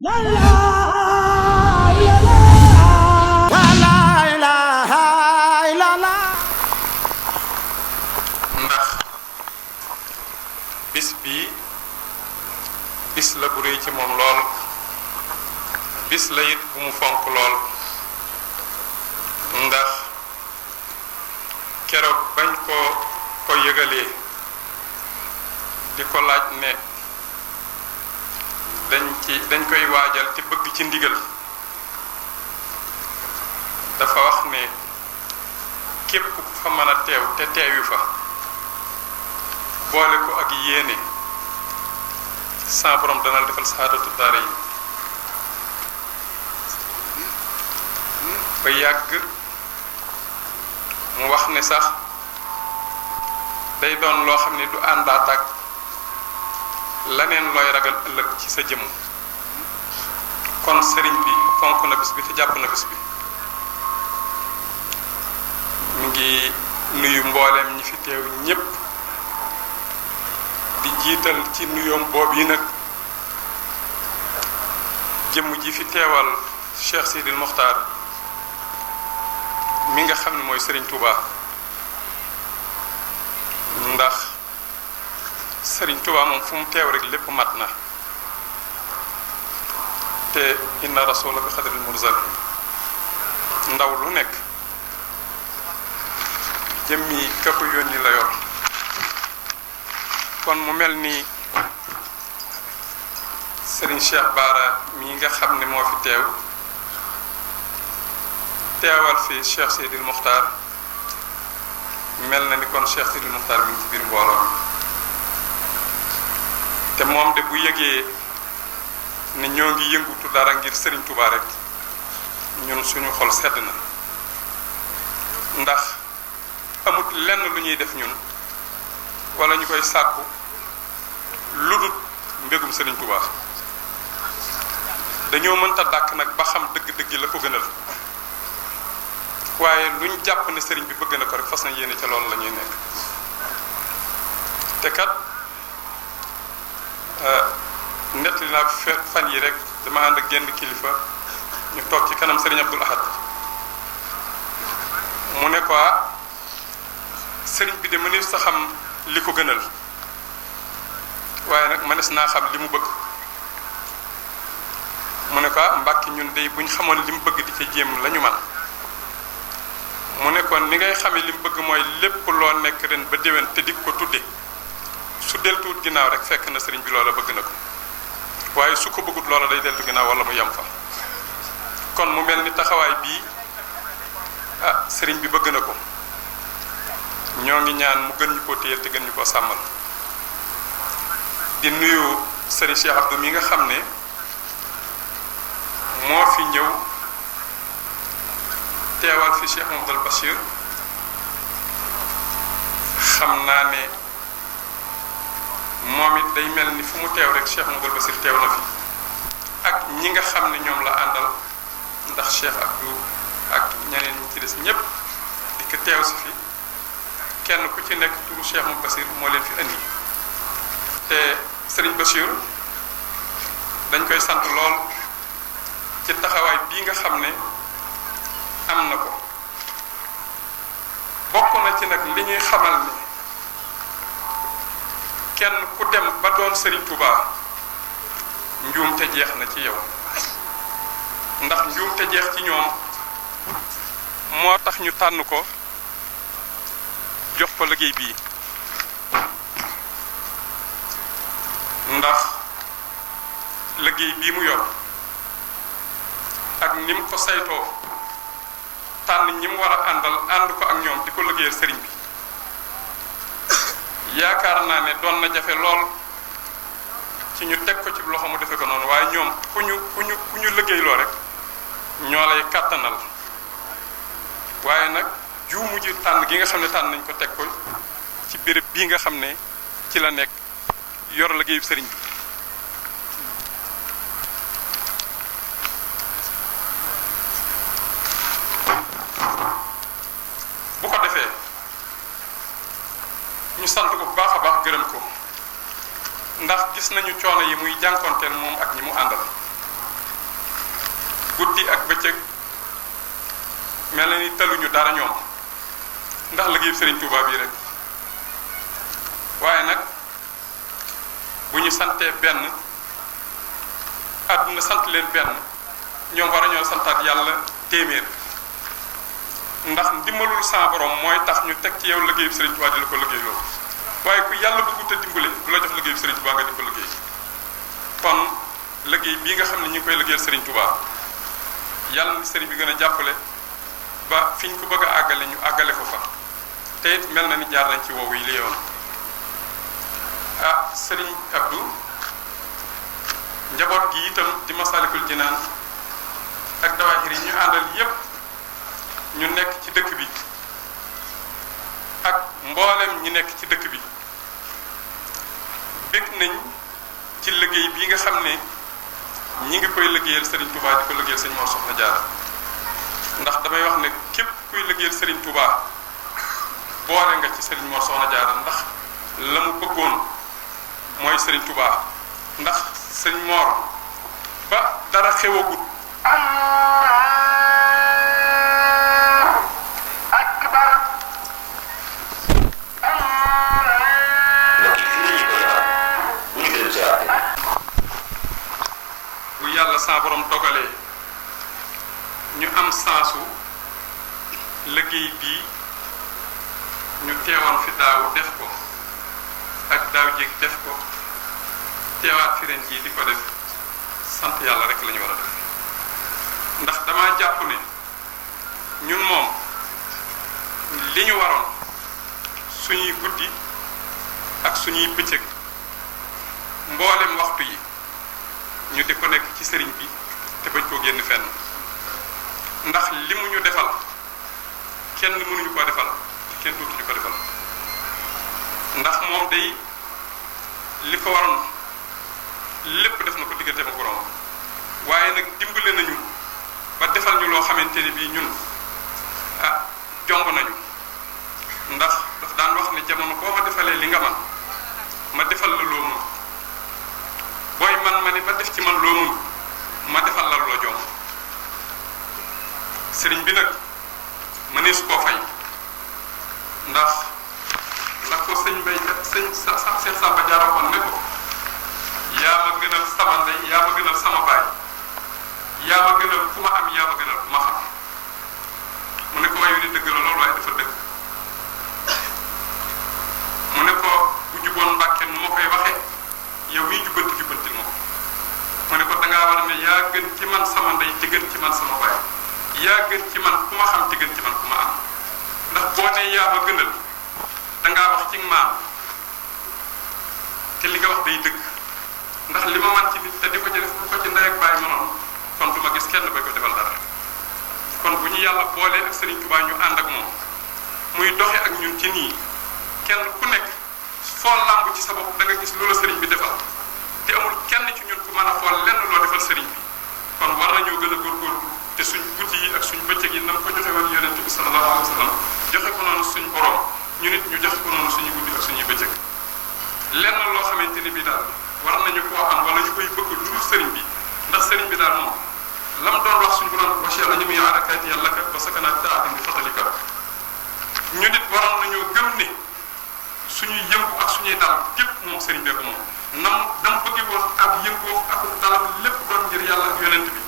La ilaha illallah. La ilaha illallah. ndax bis bii bis la bu rëy ci moom lool bis la it bu mu fonk lool ndax keroog bañ ko yëgalee di ko laaj ne dañ koy waajal te bëgg ci ndigal dafa wax ne képp ku fa mën a teew te teewi fa boole ko ak yéene sa borom dana la defal saadatu daara yi ba yàgg mu wax ne sax day doon loo xam ne du àndaat ak laneen looy ragal ëllëg ci sa jëmm kon sëriñ bi fonk na bis bi te jàpp na bis bi mi ngi nuyu mbooleem ñi fi teew ñépp di jiital ci nuyoom boobu yi nag jëmm ji fi teewal Cheikh Sidil Mokhtar mi nga xam ne mooy Serigne Touba ndax Serigne Touba moom fu mu teew rek lépp mat na te inna rasula bi xadril mursal ndaw lu nekk jëmmi ka ko yónni la yor kon mu mel ni Serigne Cheikh Bara mi nga xam ne moo fi teewal fi Cheikh Sidil Mokhtar mel na ni kon Cheikh Sidil Mokhtar mi ngi ci biir mbooloo mi te moom de bu yëgee ne ñoo ngi yëngutu dara ngir Serigne Touba rek ñun suñu xol sedd na ndax amut lenn lu ñuy def ñun wala ñu koy sàkku lu dul mbégum Serigne Touba dañoo mënta dàkk nag ba xam dëgg-dëgg la ko gënal waaye luñ jàpp ne Serigne bi bëgg na ko rek fas na yéene ca loolu la ñuy nekk te kat nettali naa fan yi rek dama ànd ak genn kilifa ñu toog ci kanam Serigne Abdoul Ahad mu ne ko Serigne bi de mënees sa xam li ko gënal waaye nag mënees naa xam li mu bëgg mu ne ko Mbàkke ñun de buñ xamoon li mu bëgg di ca jéem la ñu man mu ne kon ni ngay xamee li mu bëgg mooy lépp loo nekk ren ba déwén te di ko tudde su deltuwut ginnaaw rek fekk na Serigne bi loola bëgg na ko waaye su ko bëggut loola day deltu ginnaaw wala mu yem fa kon mu mel ni taxawaay bii Serigne bi bëgg na ko ñoo ngi ñaan mu gën ñu koo téyel te gën ñu koo sàmmal di nuyu Serigne Cheikh Abdou mi nga xam ne moo fi ñëw teewal fi Cheikh Mouhamadoul Bachir xam naa ne moom it day mel ni fu mu teew rek Cheikh Mouhamadoul Bachir teew na fi ak ñi nga xam ne ñoom la àndal ndax Cheikh Abdou ak ñeneen ñi ci des ñépp di ko teew si fi kenn ku ci nekk turu Cheikh Mouhamadoul Bachir moo leen fi indi te Serigne Bachir dañ koy sant lool ci taxawaay bii nga xam ne am na ko bokk na ci nag li ñuy xamal ni kenn ku dem ba doon Serigne Touba njuumte jeex na ci yow ndax njuumte jeex ci ñoom moo tax ñu tànn ko jox ko liggéey bii ndax liggéey bii mu yor ak ni mu ko saytoo tànn ñi mu war a ànd ko ak ñoom di ko liggéeyal sëriñ bi yaakaar naa ne doon na jafe lool ci ñu teg ko ci loxo mu defe ko noonu waaye ñoom ku ñu liggéeyloo rek ñoo lay kàttanal waaye nag juumu ji tànn gi nga xam ne tànn nañ ko teg ko ci béréb bii nga xam ne ci la nekk yor liggéeyu sëriñ bi bu ko defee ñu sant ko bu baax a baax gërëm ko ndax gis nañu coono yi muy jànkonteel moom ak ñi mu àndal mel na ni taluñu dara ñoom ndax liggéeyu Serigne Touba bii rek waaye nag bu ñu santee benn àdduna sant leen benn ñoom war a ñoo santaat yàlla téeméer ndax ndimbalul sa borom mooy tax ñu teg ci yow liggéeyu Serigne Touba di la ko liggéey loolu waaye ku yàlla bëggut a dimbale du la jox liggéeyu Serigne Touba nga di ko liggéey kon liggéey bii nga xam ne ñu ngi koy liggéeyal Serigne Touba yàlla na Serigne bi gën a jàppale ba fi ñu ko bëgg a àggale ñu àggale ko fa te it mel na ni jaar nañ ci woowu yi li yoon Serigne Abdou njaboot gi itam di Masalikul Jinaan ak Dawaahir yi ñu àndal yépp ñu nekk ci dëkk bi ak mboolem ñi nekk ci dëkk bi bég nañ ci liggéey bi nga xam ne ñi ngi koy liggéeyal Serigne Touba di ko liggéeyal Sëñ Mor Soxna Jaara ndax damay wax ne képp kuy liggéeyal Serigne Touba boole nga ci Serigne Mor Soxna Jaara ndax la mu bëggoon mooy Serigne Touba ndax Sëñ Mor ba dara xewagut bu yàlla saa borom dogalee ñu am saasu liggéey bii ñu teewoon fi daaw def ko ak daaw jéeg def ko teewaat fi ren jii di ko def sant yàlla rek la ñu war a def ndax dama jàpp ne ñun moom li ñu waroon suñuy guddi ak suñuy bëccëg mboolem waxtu yi ñu di ko nekk ci sëriñ bi te bañ koo génn fenn ndax li mu ñu defal kenn mënuñu ko defal te kenn dootuñu ko defal ndax moom day li ko waroon lépp def na ko diggante ma borom waaye nag dimbale nañu ba defal ñu loo xamante ni bii ñun jomb nañu ndax daf daan wax ne jamono boo ma defalee li nga man ma defal la loo mun booy man ma ne ba def ci man loo mun ma defal la loo jomb sëriñ bi nag mënees koo fay ndax la ko sëñ Mbay sëñ Seex Samba Jaara waxoon ne ko yaa ma gënal sama ndey yaa ma gënal sama baay yaa ma gënal ku ma am yaa ma gënal ku ma xam mu ne ko waaye ni dëgg la loolu waaye dafa dëgg mu ne ko bu juboon Mbàkke nu ma koy waxee yow mii jubbantil ma ko mu ne ko dangaa war ne yaa gën ci man sama ndey te gën ci man sama baay yaa gën ci man ku ma xam te gën ci man ku ma am ndax boo ne yaa ma gënal dangaa wax ci maam te li nga wax day dëgg ndax li ma man ci nit te di ko ci def bu ko ci ndey ak baay mënoon kon du ma gis kenn bay ko defal dara kon bu ñu yàlla boolee ak Serigne Touba ñu ànd ak moom muy doxe ak ñun ci nii kenn ku nekk foo làmb ci sa bopp da nga gis loola Serigne bi defal te amul kenn ci ñun ku mën a xool lenn loo defal Serigne bi kon war nañoo gën a góorgóorlu te suñ guddi yi ak suñ bëccëg yi nam ko joxe woon yonent bi sallallahu alayhi wa sallam joxe ko noonu suñ borom ñu nit ñu joxe ko noonu suñu guddi ak suñuy bëccëg lenn loo xamante ni bii daal war nañu koo am wala ñu koy bëgg lu dul Serigne bi ndax Serigne bi daal moom lam doon wax suñu borom wa cheikh ajami yaarakaati yàlla kat ba sakanaat taadim bi fatalika ñu nit waroon nañoo gëm ne suñuy yëngu ak suñuy dal gépp moom Serigne bee ko moom nam bëgge woon ak yëngoo ak dalam lépp doon ngir yàlla ak yonent bi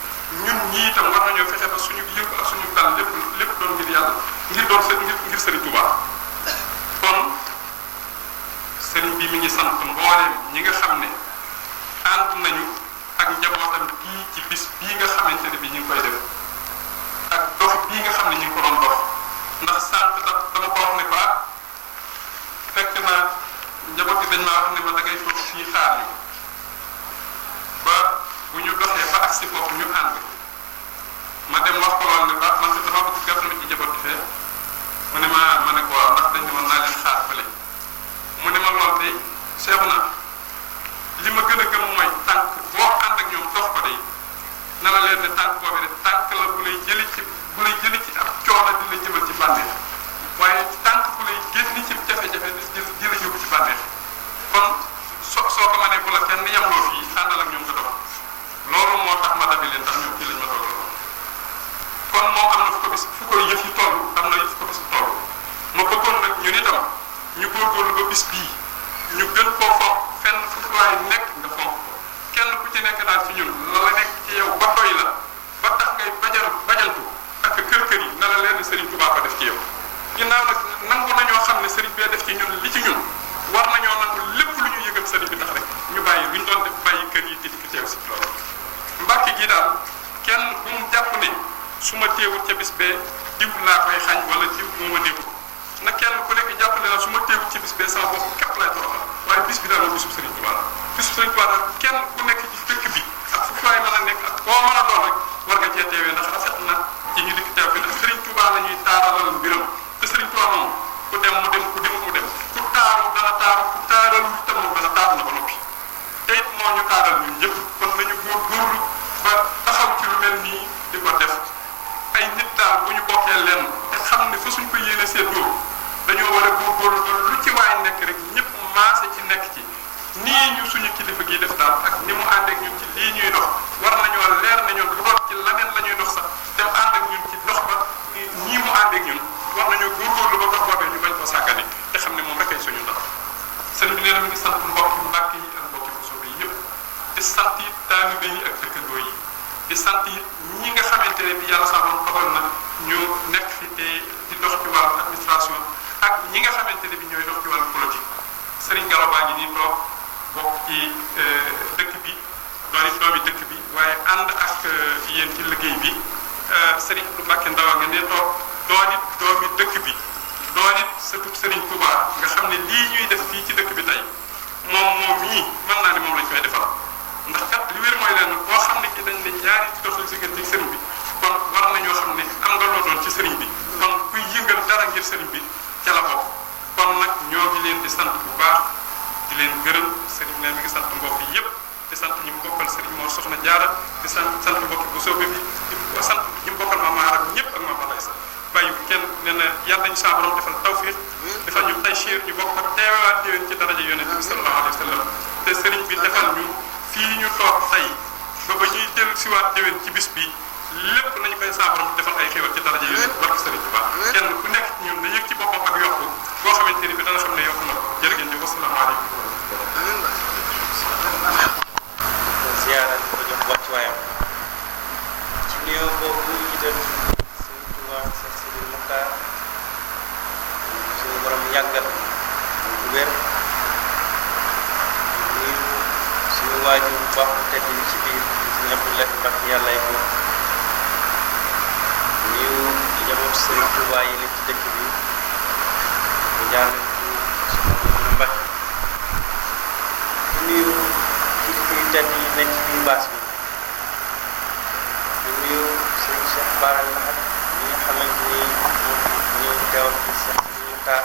ñun ñii itam war nañoo fexe ba suñu yëngu ak suñu dal lépp doon ngir yàlla ngir Serigne Touba kon Serigne bi mi ngi sant mbooleem ñi nga xam ne ànd nañu ak njabootam bii ci bis bii nga xamante ne bi ñu ngi koy def ak dox bii nga xam ne ñu ngi ko doon dox ndax sant dama ko wax ne ba fekk na njaboot bi dañ maa wax ne ma da ngay toog fii xaar ñu ba bu ñu doxee ba agsi foofu ñu ànd ma dem wax ko lool ne ba man dafa bëgg gàttal ci njaboot bi fee mu ne ma ne ko waaw ndax dañ ne woon naa leen xaar fële mu ne ma lool de seexu na li ma gën a gëm mooy tànk boo ànd ak ñoom dox ko day na la leen ne tànk boobu de tànk la bu lay jëli ci ab coono di la jëmal ci bànneex waaye tànk bu lay génn ci jafe-jafe di la yóbbu ci bànneex kon soo ko mënee bu la kenn yamloo fii àndal ak ñoom nga dox loolu moo tax ma dabi leen ndax ñoom fii lañ ma dogal kon moom am na fu ko yëf bis bii ñu gën koo fonk fenn fu waay nekk nga fonk kenn ku ci nekk daal ci ñun la nekk ci yow ba doy la ba tax ngay bajantu ak kër yi na la leen Serigne Touba ko def ci yow ginnaaw nag nangu nañoo xam ne Serigne bee def ci ñun li ci ñun war nañoo nangu lépp lu ñu yëgal Serigne bi tax rek ñu bàyyi lu ñu doon def bàyyi kër yi te di teew si loolu Mbàkke gi daal kenn bu mu jàpp ne su ma teewul ca bis bee diw laa koy xañ wala diw moo ma néew na kenn ku nekk jàpp ne la su ma teewul ci bis bee sama bopp képp lay toroxal waaye bis bi daal moom bisub Serigne Touba la bisub Serigne Touba daal kenn ku nekk ci dëkk bi ak fu waay mën a nekk ak koo mën a doon rek war nga cee teewee ndax rafet na ci ñu dikk teew fi ndax Serigne Touba la ñuy taaralal mbiram te Serigne Touba moom ku dem mu dem ku demul mu dem ku taaru dana taaru ku taaral lu tam moom dana taaru na ba noppi te it moo ñu taaral ñun ñëpp kon nañu góorgóorlu ba taxaw ci lu mel nii di ko def ay nit daal bu ñu bokkee lenn te xam ne fa suñ ko yéene seetloo dañoo war a góorgóorlu ba lu ci waay nekk rek ñëpp maase ci nekk ci nii ñu suñu kilifa gi def daal ak ni mu ànd ak ñun ci lii ñuy dox war nañoo leer nañu lu doon ci leneen la ñuy dox sax dem ànd ak ñun ci dox ba ñii mu ànd ak ñun war nañoo góorgóorlu ba dox boobee ñu bañ ko sàggane te xam ne moom rek ay suñu ndax sëñ bi nee na mi ngi sant mbokki Mbàkke yi ak mbokki Bousso yi yëpp di sant it taalibe yi ak dëkkandoo yi di sant it ñi nga xamante ne bi yàlla sax moom dogal na ñu nekk fi te di dox ci wàllu administration ak ñi nga xamante ne bi ñooy dox ci wàllu politique Serigne Gallo baa ngi nii toog bokk ci dëkk bi doon it doomi dëkk bi waaye ànd ak yéen ci liggéey bi Serigne Abdou Mbacké Ndaw nga ne toog doon it doomi dëkk bi doon it surtout Serigne Touba nga xam ne lii ñuy def fii ci dëkk bi tey moom mii mën naa ne moom lañ koy defal ndax kat li wér mooy leen boo xam ne ki dañ ne ñaari ci doxal diggante ak Serigne bi kon war nañoo xam ne am nga loo doon ci Serigne bi kon kuy yëngal dara ngir Serigne bi ca la bokk kon nag ñoo ngi leen di sant bu baax di leen gërëm Serigne ne mi ngi sant mbokk yi yëpp di sant ñi mu bokkal Serigne Mor Soxna Jaara di sant mbokki bu soobe bi di sant ñi mu bokkal Mame Maram ñëpp ak Mame Balaye sax bàyyi kenn nee na yàlla nañu sa borom defal tawfiq defal ñu taysiir ñu bokk ak teewaat déwén ci daraja yonent bi sallallahu alayhi wa sallam te Serigne bi defal ñu fii ñu toog tey ba ñuy dellu siwaat déwén ci bis bi lépp nañu koy sa borom defal ay xéwal ci daraja yonent barke Serigne Touba kenn ku nekk ñun na yëg ci boppam ak yokku boo xamante ni bi dana xam ne yokku na ko jërë ngeen jëf asalaamaaleykum ziyaara di ko jox wàccuwaayam ci nuyoo boobu ñu jiital Serigne Touba Cheikh Sidi Mokhtar suñu borom yàggal bu wér nuyu suñu waajur bu baax bu tedd yi ci biir suñu Abdoulaye Mbacke yàlla ay ko nuyu njabootu Serigne Touba yi nekk ci dëkk bi bu jaar ci suñu Mbacke nuyu kilifa yu tedd yi nekk ci biir baas bi di nuyu Serigne Cheikh Bara Lahad ñi nga xamante ni moom ñëw teewal ci Cheikh Sidi Mokhtar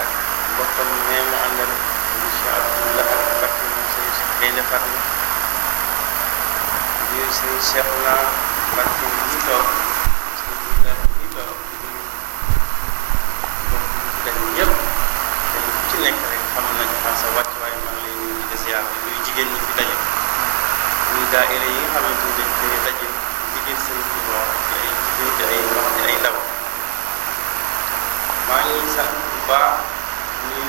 ak mbokkam nee mu àndal Cheikh Abdoulaye Mbacke moom Serigne Cheikh Gaynde Fatma di nuyu Serigne Cheikhouna Mbacke ñi toog Serigne ñi toog mbokk yi dañ ñëpp te ku ci nekk rek xam nañu xam sa wàccuwaay maa ngi lay nuyu di ziar nuyu jigéen ñi fi daje nuyu daayira yi nga xamante ni dañ koy daje liggéey Serigne Touba ci ay jigéen te ay wax ci ay ndaw maa ngi sant bu baax nuyu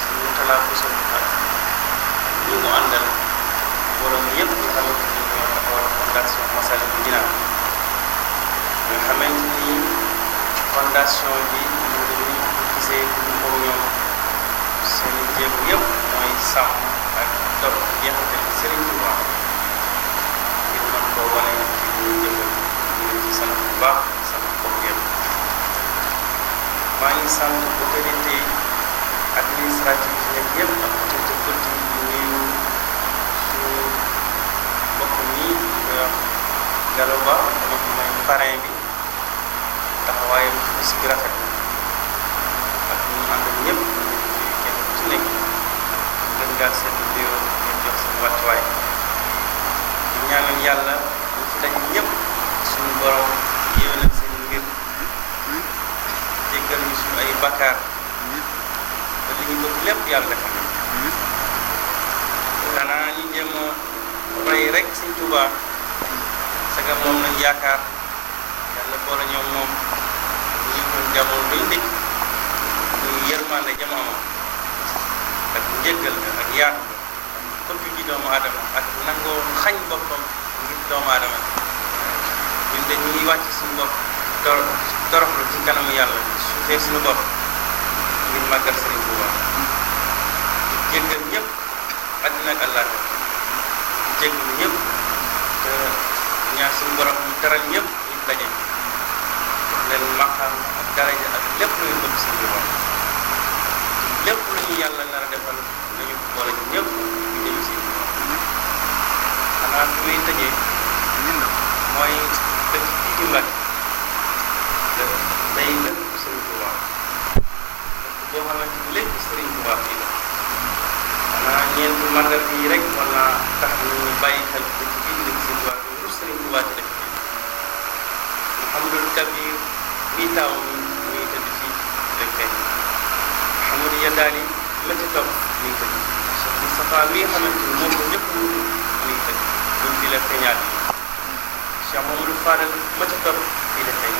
suñu talaa Bousso ak ñi mu àndal borom yëpp nga xamante ni ñoo taxawal fondation Massalikul Jinaan nga xamante ni fondation bi mu ngi ni gisee ñu ko ñoom seen jéego yëpp mooy sàmm ak dox jeexital ci Serigne Touba ngir mën koo wane ci ñuy jëmbal ñu ngi ci sant bu baax di sant bopp yëpp maa ngi sant autorité administrative yi nekk yëpp ak autorité politique yi nuyu suñu mbokk mi koy wax Gallo Ba dama ko may parrain bi taxawaayam ci bis bi rafet na ak ñu àndal ñëpp ñu kenn ku ci nekk gën ngaa seen nuyoo ngeen jox seen wàccuwaay di ñaanal yàlla ñu fi daje ñëpp suñu borom yéwénal seen mbir jéggal ñu suñu ay bakkaar ba li ñu bëgg lépp yàlla defal na xanaa ñu jéem a roy rek Sëñ Tuubaa saga moom lañ yaakaar yàlla boole ñoom moom ñu mën jamono luy ndékk muy yërmande jam amoon ak njëggal ak yaatu ko bëgg ji doomu aadama ak nangoo xañ boppam ngir doomu aadama ñun dañuy wàcc suñu bopp toroxlu ci kanamu yàlla suufee suñu bopp ngir màggal Sëriñ Tuuba jéggal ñëpp àddina ak àllaaxira jéggal ñëpp te ñaar suñu borom mu teral ñëpp ñu daje leen maqaam ak daraja ak lépp luy bëgg Sëriñ Tuuba lépp lu ñu yàlla nar a defal nañu boole ci ñëpp ñu jëm si xanaa fi muy tëjee mooy dëkk bii di Mbàkke day dëkk Sëriñ Tuuba boo xamante ni lépp Sëriñ Tuuba fii la xanaa ñeenti mandarga yi rek war naa tax ñu bàyyi xel dëkk bii di dëkk Sëriñ Tuuba lu Sëriñ Tuuba ci dëkk bi Mouhamadul Kabir mii taaw mi muy tëdd fii dëkk kay Mouhamadou Yadaali métti topp mi ngi tëdd Cheikh Moustapha mi nga xamante ni moom ko ñëpp mi ngi tëdd ñun fii la feeñaat Cheikh Mamadou Fadal métti topp fii la feeñ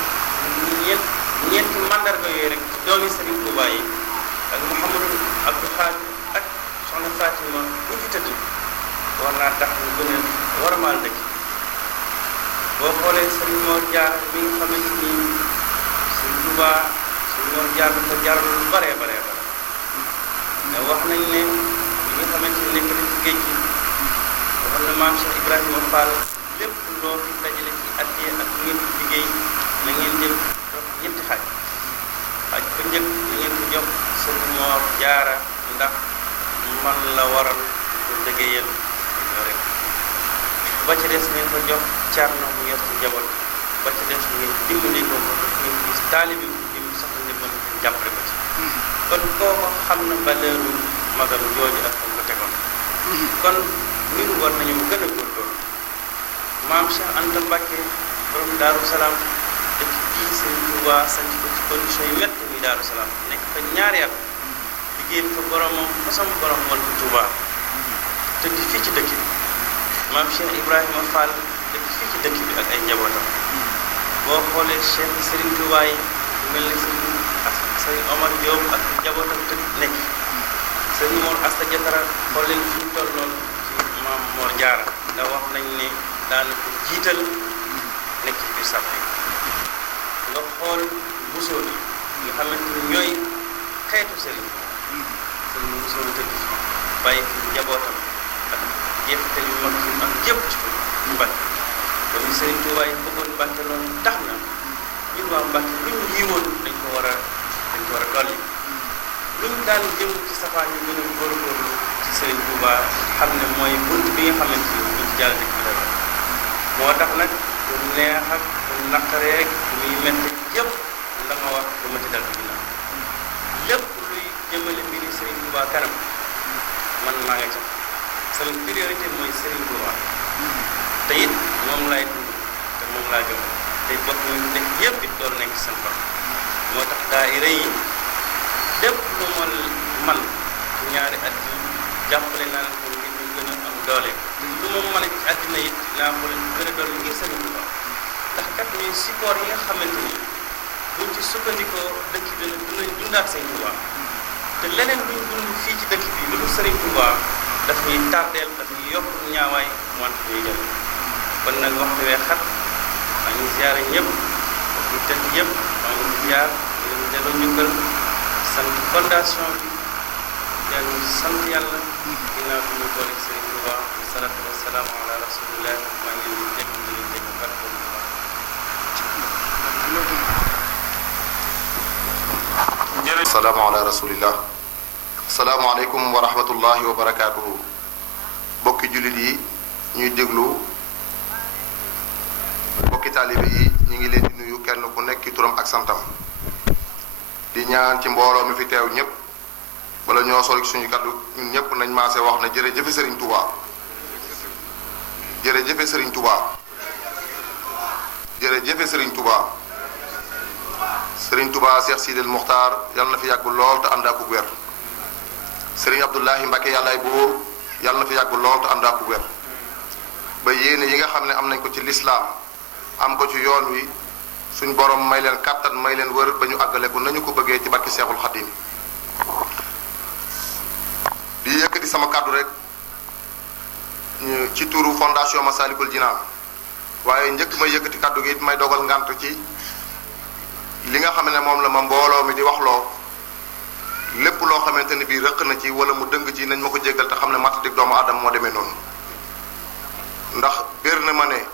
ñeenti mandarga yooyu rek ci doomi Sëriñ Tuuba yi ak Mouhamadou Abdou Khadir ak soxna Fatima bu fi tëdd war naa tax ñu gën a warmaal dëkk boo xoolee Sëriñ Mor Jaar mi nga xamante ni Sëriñ Tuuba Sëriñ Mor Jaar dafa jaral lu bare ndax wax nañ ne li nga xamante ni nekk na ci géej gi waxoon na maam Cheikh Ibrahima Fall lépp loo fi dajale ci addiya ak lu ngeen di liggéey na ngeen jël jox ñetti xaaj ba njëkk da ngeen ko jox Sëriñ Mor Jaara ndax man la waral ko liggéeyal yoo rek ba ci des ngeen ko jox Cerno mu yor ci njaboot ba ci des ngeen dimbali ko ngeen gis taalibi bi mu soxla ndimbal ngeen jàppale ko ci kon kooku xam na valeuru magam jooju ak ko tegoon kon ñun war nañu gën a góorgóorlu maam Cheikh Anta Mbacke borom Daaru Salaam dëkk bii Sëriñ Tuuba sanc ko ci condition yu métti muy Daaru Salaam nekk fa ñaari at liggéeyal fa boromam fasam borom wal ko Tuuba tëdd fii ci dëkk bi maam Cheikh Ibrahima Fall dëkk fii ci dëkk bi ak ay njabootam boo xoolee Cheikh Sëriñ Tuuba yi mel ni Sëriñ Omar Diop ak njabootam tëdd nekk Sëriñ Mor Asta Jatara xool leen fi ñu tolloon ci maam Mor Jaara ndax wax nañ ne daana ko jiital nekk ci biir sàpp yi nga xool musóor yi nga xamante ni ñooy xeetu sëriñ sëriñ musóor yi tëdd bàyyi fi njabootam ak jeexital yu mag yi ak jëpp ci Mbàkke kon Sëriñ Tuubaa yi bëggoon Mbàkke loolu tax na ñun waa Mbàkke luñ yiwoon dañ ko war a dolli luñ daan jëm ci safaan ñu gën a góorgóorlu ci Sëriñ Tuubaa xam ne mooy bunt bi nga xamante ni buñ ci jàll dëkk bi la moo tax nag du neex ak du naqareeg muy metti yëpp la ma wax du ma ci dal ginnaaw lépp luy jëmale mbiri Sëriñ Tuubaa kanam man maa nga ca sama priorité mooy Sëriñ Tuubaa te it moom laay dund te moom laa gëm te bokk ñu nekk yëpp it doon nekk seen bopp moo tax daayira yi lépp lu ma man ci ñaari at yi jàppale naa leen ko ngir ñu gën a am doole lu ma mën a ci àddina it naa ko gën a doole ngir Sëriñ Tuubaa ndax kat ñuy support yi nga xamante ni buñ ci sukkandikoo dëkk bi dinañ dundaat Sëriñ Tuubaa te leneen luñ dund fii ci dëkk bi lu dul Sëriñ Tuubaa daf ñuy tardeel daf ñuy yokk ñaawaay wante ñuy jël kon nag waxtu wee xat maa ngi ziare ñëpp ñu tëdd yëpp maa ngi ziar ñu delloo njukkal sant fondation bi dellu sant yàlla ginnaaw bi ñu boole Sëriñ Tuubaa wa salaatu wa salaamu ala rasulillah maa ngi leen di dégg di leen dégg barke salaamu ala rasulillah asalaamaaleykum wa rahmatullahi wa barakaatuhu bokki jullit yi ñuy déglu bokki taalibe yi ñu ngi leen di nuyu kenn ku nekk ci turam ak santam di ñaan ci mbooloo mi fi teew ñëpp wala ñoo sol suñu kaddu ñun ñëpp nañ maase wax na jërëjëfe Sëriñ Tuubaa jërëjëfe Sëriñ Tuubaa jërëjëfe Sëriñ Tuubaa Sëriñ Tuubaa Cheikh Sidil Muxtaar yàlla na fi yàgg lool te ànd ak wér Sëriñ Abdullahi Mbacke yàllaay buur yàlla na fi yàgg lool te ànd ak wér ba yéene yi nga xam ne am nañ ko ci lislaam am ko ci yoon wi suñ borom may leen kàttan may leen wër ba ñu àggale ko nañu ko bëggee ci barki Seexul Xadiim sama kàddu rek ci turu fondation Massalikul Jinaan waaye njëkk may yëkkati kàddu gi may dogal ngant ci li nga xam ne moom la ma mbooloo mi di waxloo lépp loo xamante ni bii rëq na ci wala mu dëng ci nañ ma ko jéggal te xam ne matadik doomu aadama moo demee noonu ndax bér na ma ne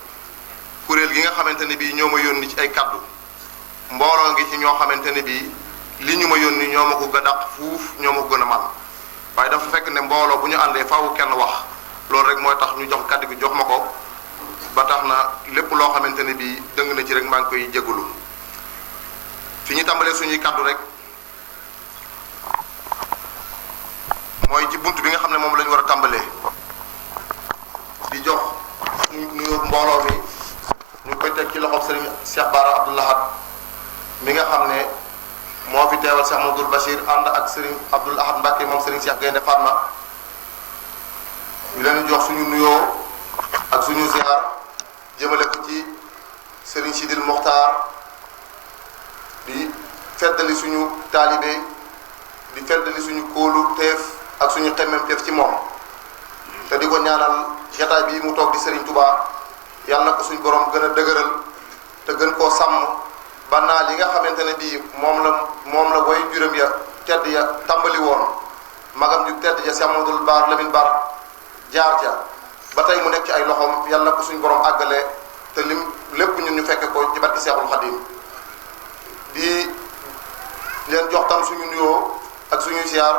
kuréel gi nga xamante ne bii ñoo ma yónni ci ay kàddu mbooloo ngi ci ñoo xamante ne bii li ñu ma yónni ñoo ma ko gën a dàq fuuf ñoo ma ko gën a man waaye dafa fekk ne mbooloo bu ñu àndee faawu kenn wax loolu rek mooy tax ñu jox kàddu gi jox ma ko ba tax na lépp loo xamante ne bii dëng na ci rek maa ngi koy jégalu fi ñu tàmbalee suñuy kàddu rek mooy ci bunt bi nga xam ne moom la ñu war a tàmbalee di jox nuyu mbooloo mi ñu koy teg ci loxoom Serigne Cheikh Bara Abdou Lahad mi nga xam ne moo fi teewal Cheikh Mamadou Bachir ànd ak Serigne Abdou Lahad Mbacké moom Serigne Cheikh Gaynde Fatma ñu leen di jox suñu nuyoo ak suñu ziar jëmale ko ci Serigne Sidil Mokhtar di feddali suñu taalibe di feddali suñu kóolu teef ak suñu xemmem teef ci moom te di ko ñaanal jataay bi mu toog di Serigne Touba yàlla na ko suñu borom gën a dëgëral te gën koo sàmm ba naa li nga xamante ne bii moom la way juróom ya tedd ya tàmbali woon magam ju tedd ja Cheikh Amadou Bar Lamine Bar jaar ca ba tey mu nekk ci ay loxoom yàlla na ko suñu borom àggale te lim lépp ñun ñu fekke ko ci barki Seexul Xadim di leen jox tam suñu nuyoo ak suñu ziar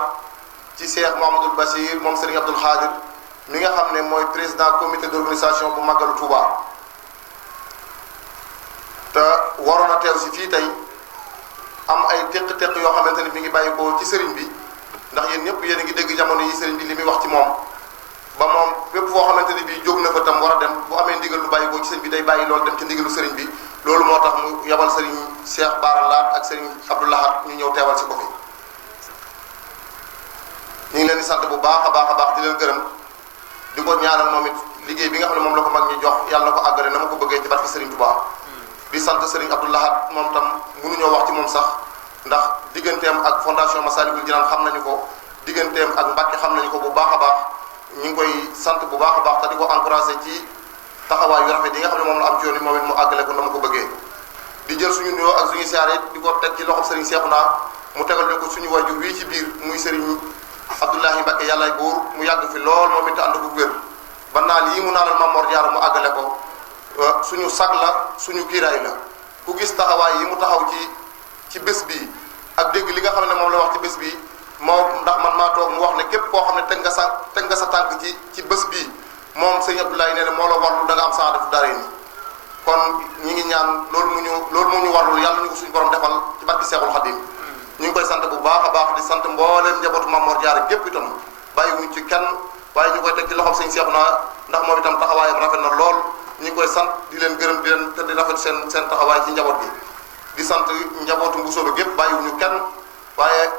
ci Cheikh Mouhamadoul Bachir moom Serigne Abdoul Khadir mi nga xam ne mooy président comité d'organisation bu Màggalu Touba te waroon a teew si fii tey am ay téq-téq yoo xamante ni mi ngi bàyyi ko ci Serigne bi ndax yéen ñëpp yéen a ngi dégg jamono yi Serigne bi li muy wax ci moom ba moom fépp foo xamante ni bii jóg na fa tam war a dem bu amee ndigal lu bàyyi ko ci Serigne bi day bàyyi loolu dem ci ndigalu Serigne bi loolu moo tax mu yabal Serigne Cheikh Bara Lahad ak Serigne Abdoul Lahad ñu ñëw teewal si ko fi ñu ngi leen di sant bu baax a baax di leen gërëm di ko ñaanal moom it liggéey bi nga xam ne moom la ko mag ñi jox yàlla na ko àggale na ma ko bëggee ci barke Serigne Touba di sant Serigne Abdoul Lahad moom tam mënuñoo wax ci moom sax ndax digganteem ak fondation Massalikul Jinaan xam nañu ko digganteem ak Mbàkke xam nañu ko bu baax a baax ñu ngi koy sant bu baax a baax te di ko encouragé ci taxawaay yu rafet yi nga xam ne moom la am ci yoon yi moom it mu àggale ko na ma ko bëggee di jël suñu nuyoo ak suñu siyaare it di ko teg ci loxob Serigne Cheikhouna mu tegal ko suñu wajur wii ci biir muy Serigne Abdoulahi Mbacké yàllaay buur mu yàgg fi lool moom it te ànd ko wér ba naal yi mu naalal Mame Mor Diarra mu àggale ko suñu sag la suñu kiiraay la ku gis taxawaay yi mu taxaw ci bés bi ak dégg li nga xam ne moom la wax ci bés bi moom ndax man maa toog mu wax ne képp koo xam ne teg nga sa tànk ci bés bii moom sëñ Abdoulaye nee na moo la warlu da nga am saa def dara ni kon ñi ngi ñaan loolu mu ñu warlu yàlla ñu ko suñu borom defal ci barki Seexul Xadim ñu ngi koy sant bu baax a baax di sant mbooleem njabootu Mame Mor Diarra gépp itam bàyyiwuñ ci kenn waaye ñu koy teg ci loxoom sëñ Cheikhouna ndax moom itam taxawaayam rafet na lool ñu ngi koy sant di leen gërëm di leen te di rafet seen taxawaay ci njaboot gi di sant njabootu Mbusoobe gépp bàyyiwuñu kenn waaye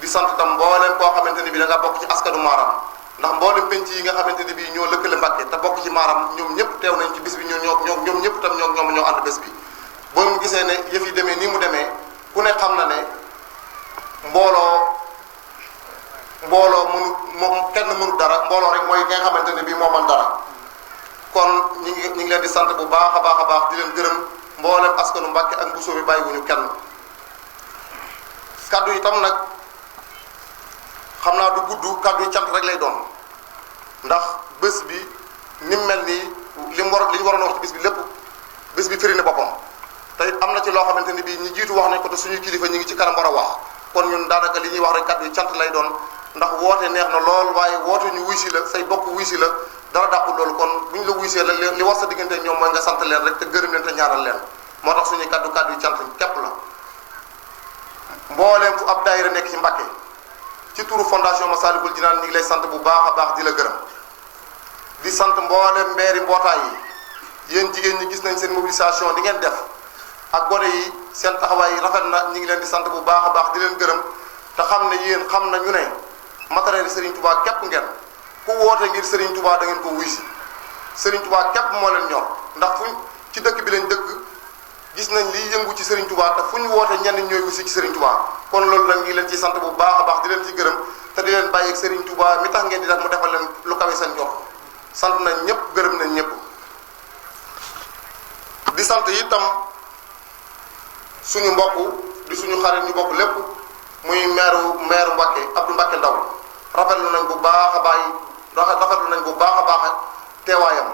di sant itam mbooleem koo xamante ni bi da nga bokk ci askanu Maaram ndax mboolem penc yi nga xamante ni bii ñoo lëkkale Mbàkke te bokk ci Maaram ñoom ñëpp teew nañ ci bis bi ñoom ñëpp itam ñoo ànd bés bi boo mu gisee ne yëf yi demee nii mu demee ku ne xam na ne mbooloo moom kenn mënu dara mbooloo rek mooy nga xamante ne bii moo man dara kon ñu ngi leen di sant bu baax a baax di leen gërëm mboolem askanu Mbàkke ak Mbusoobe bàyyiwuñu kenn kaddu yi tam nag xam naa du gudd kaddu yi cant rek lay doon ndax bés bi ni mu mel nii li ñu waroon a wax ci bés bi lépp bés bi firi na boppam te it am na ci loo xamante ni bii ñi jiitu wax nañ ko te suñuy kilifa ñi ngi ci kanam war a wax kon ñun daanaka li ñuy wax rek kaddu yi cant lay doon ndax woote neex na lool waaye woote ñu wuy si la say bokk wuy si la dara dàqul loolu kon bu ñu la wuy see la li war sa diggante ñoom mooy nga sant leen rek te gërëm leen te ñaanal leen moo tax suñuy kaddu yi cant képp la mbooleem fu ab daayira nekk ci Mbàkke ci turu fondation Massalikul Jinaan ñi ngi lay sant bu baax a baax di la gërëm di sant mbooleem mbeeri mbootaay yi yéen jigéen ñi gis nañ seen mobilisation di ngeen def ak gone yi seen taxawaay yi rafet na ñi ngi leen di sant bu baax a baax di leen gërëm te xam ne yéen xam na ñu ne matériel Serigne Touba képp ngeen ku woote ngir Serigne Touba da ngeen ko wuy si Serigne Touba képp moo leen ñor ndax fuñ ci dëkk bi lañ dëkk gis nañ liy yëngu ci Serigne Touba te fu ñu woote ñenn ñooy wusi ci Serigne Touba kon loolu nag ngi leen ci sant bu baax a baax di leen ci gërëm te di leen bàyyi ak Serigne Touba mi tax ngeen di def mu defal leen lu kawe seen jox sant nañ ñëpp gërëm nañ ñëpp di sant itam suñu mbokk di suñu xarit ñu bokk lépp muy maire Mbacké Abdou Mbacké Ndaw rafetlu nañ bu baax a bàyyi rafetlu nañ bu baax a baax teewaayam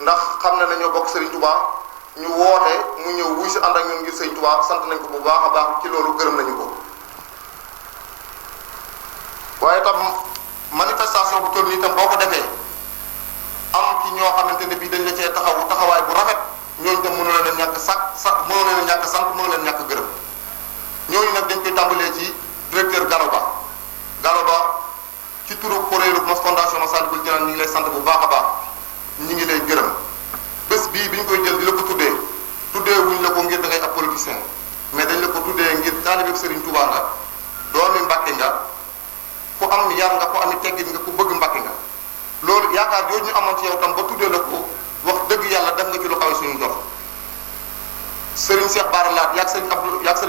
ndax xam na ne ñoo bokk Serigne Touba ñu woote mu ñëw wuy si ànd ak ñun ngir Serigne Touba sant nañ ko bu baax a baax ci loolu gërëm nañu ko waaye tam manifestation bu toll nii tam boo ko defee am ci ñoo xamante ne bii dañ la cee taxawaay bu rafet ñooñu tam mënu leen a ñàkk mënu leen a ñàkk sant mënu leen ñàkk gërëm ñooñu nag dañ koy tàmbalee ci directeur Gallo Ba ci turu kuréelu fondation Massalikul Jinaan ñu ngi lay sant bu baax a baax ñu ngi lay gërëm bés bii bi ñu koy jël di la ko tuddee wuñ la ko ngir da ngay ab politicien mais dañ la ko tuddee ngir taalibe Serigne Touba nga doomi Mbàkke nga ku am yar nga ku am teggin nga ku bëgg Mbàkke nga loolu yaakaar yooyu ñu amoon ci yow tam ba tuddee la ko wax dëgg yàlla def nga ci lu kawe suñu jox Serigne Cheikh Bara Laat yaag Serigne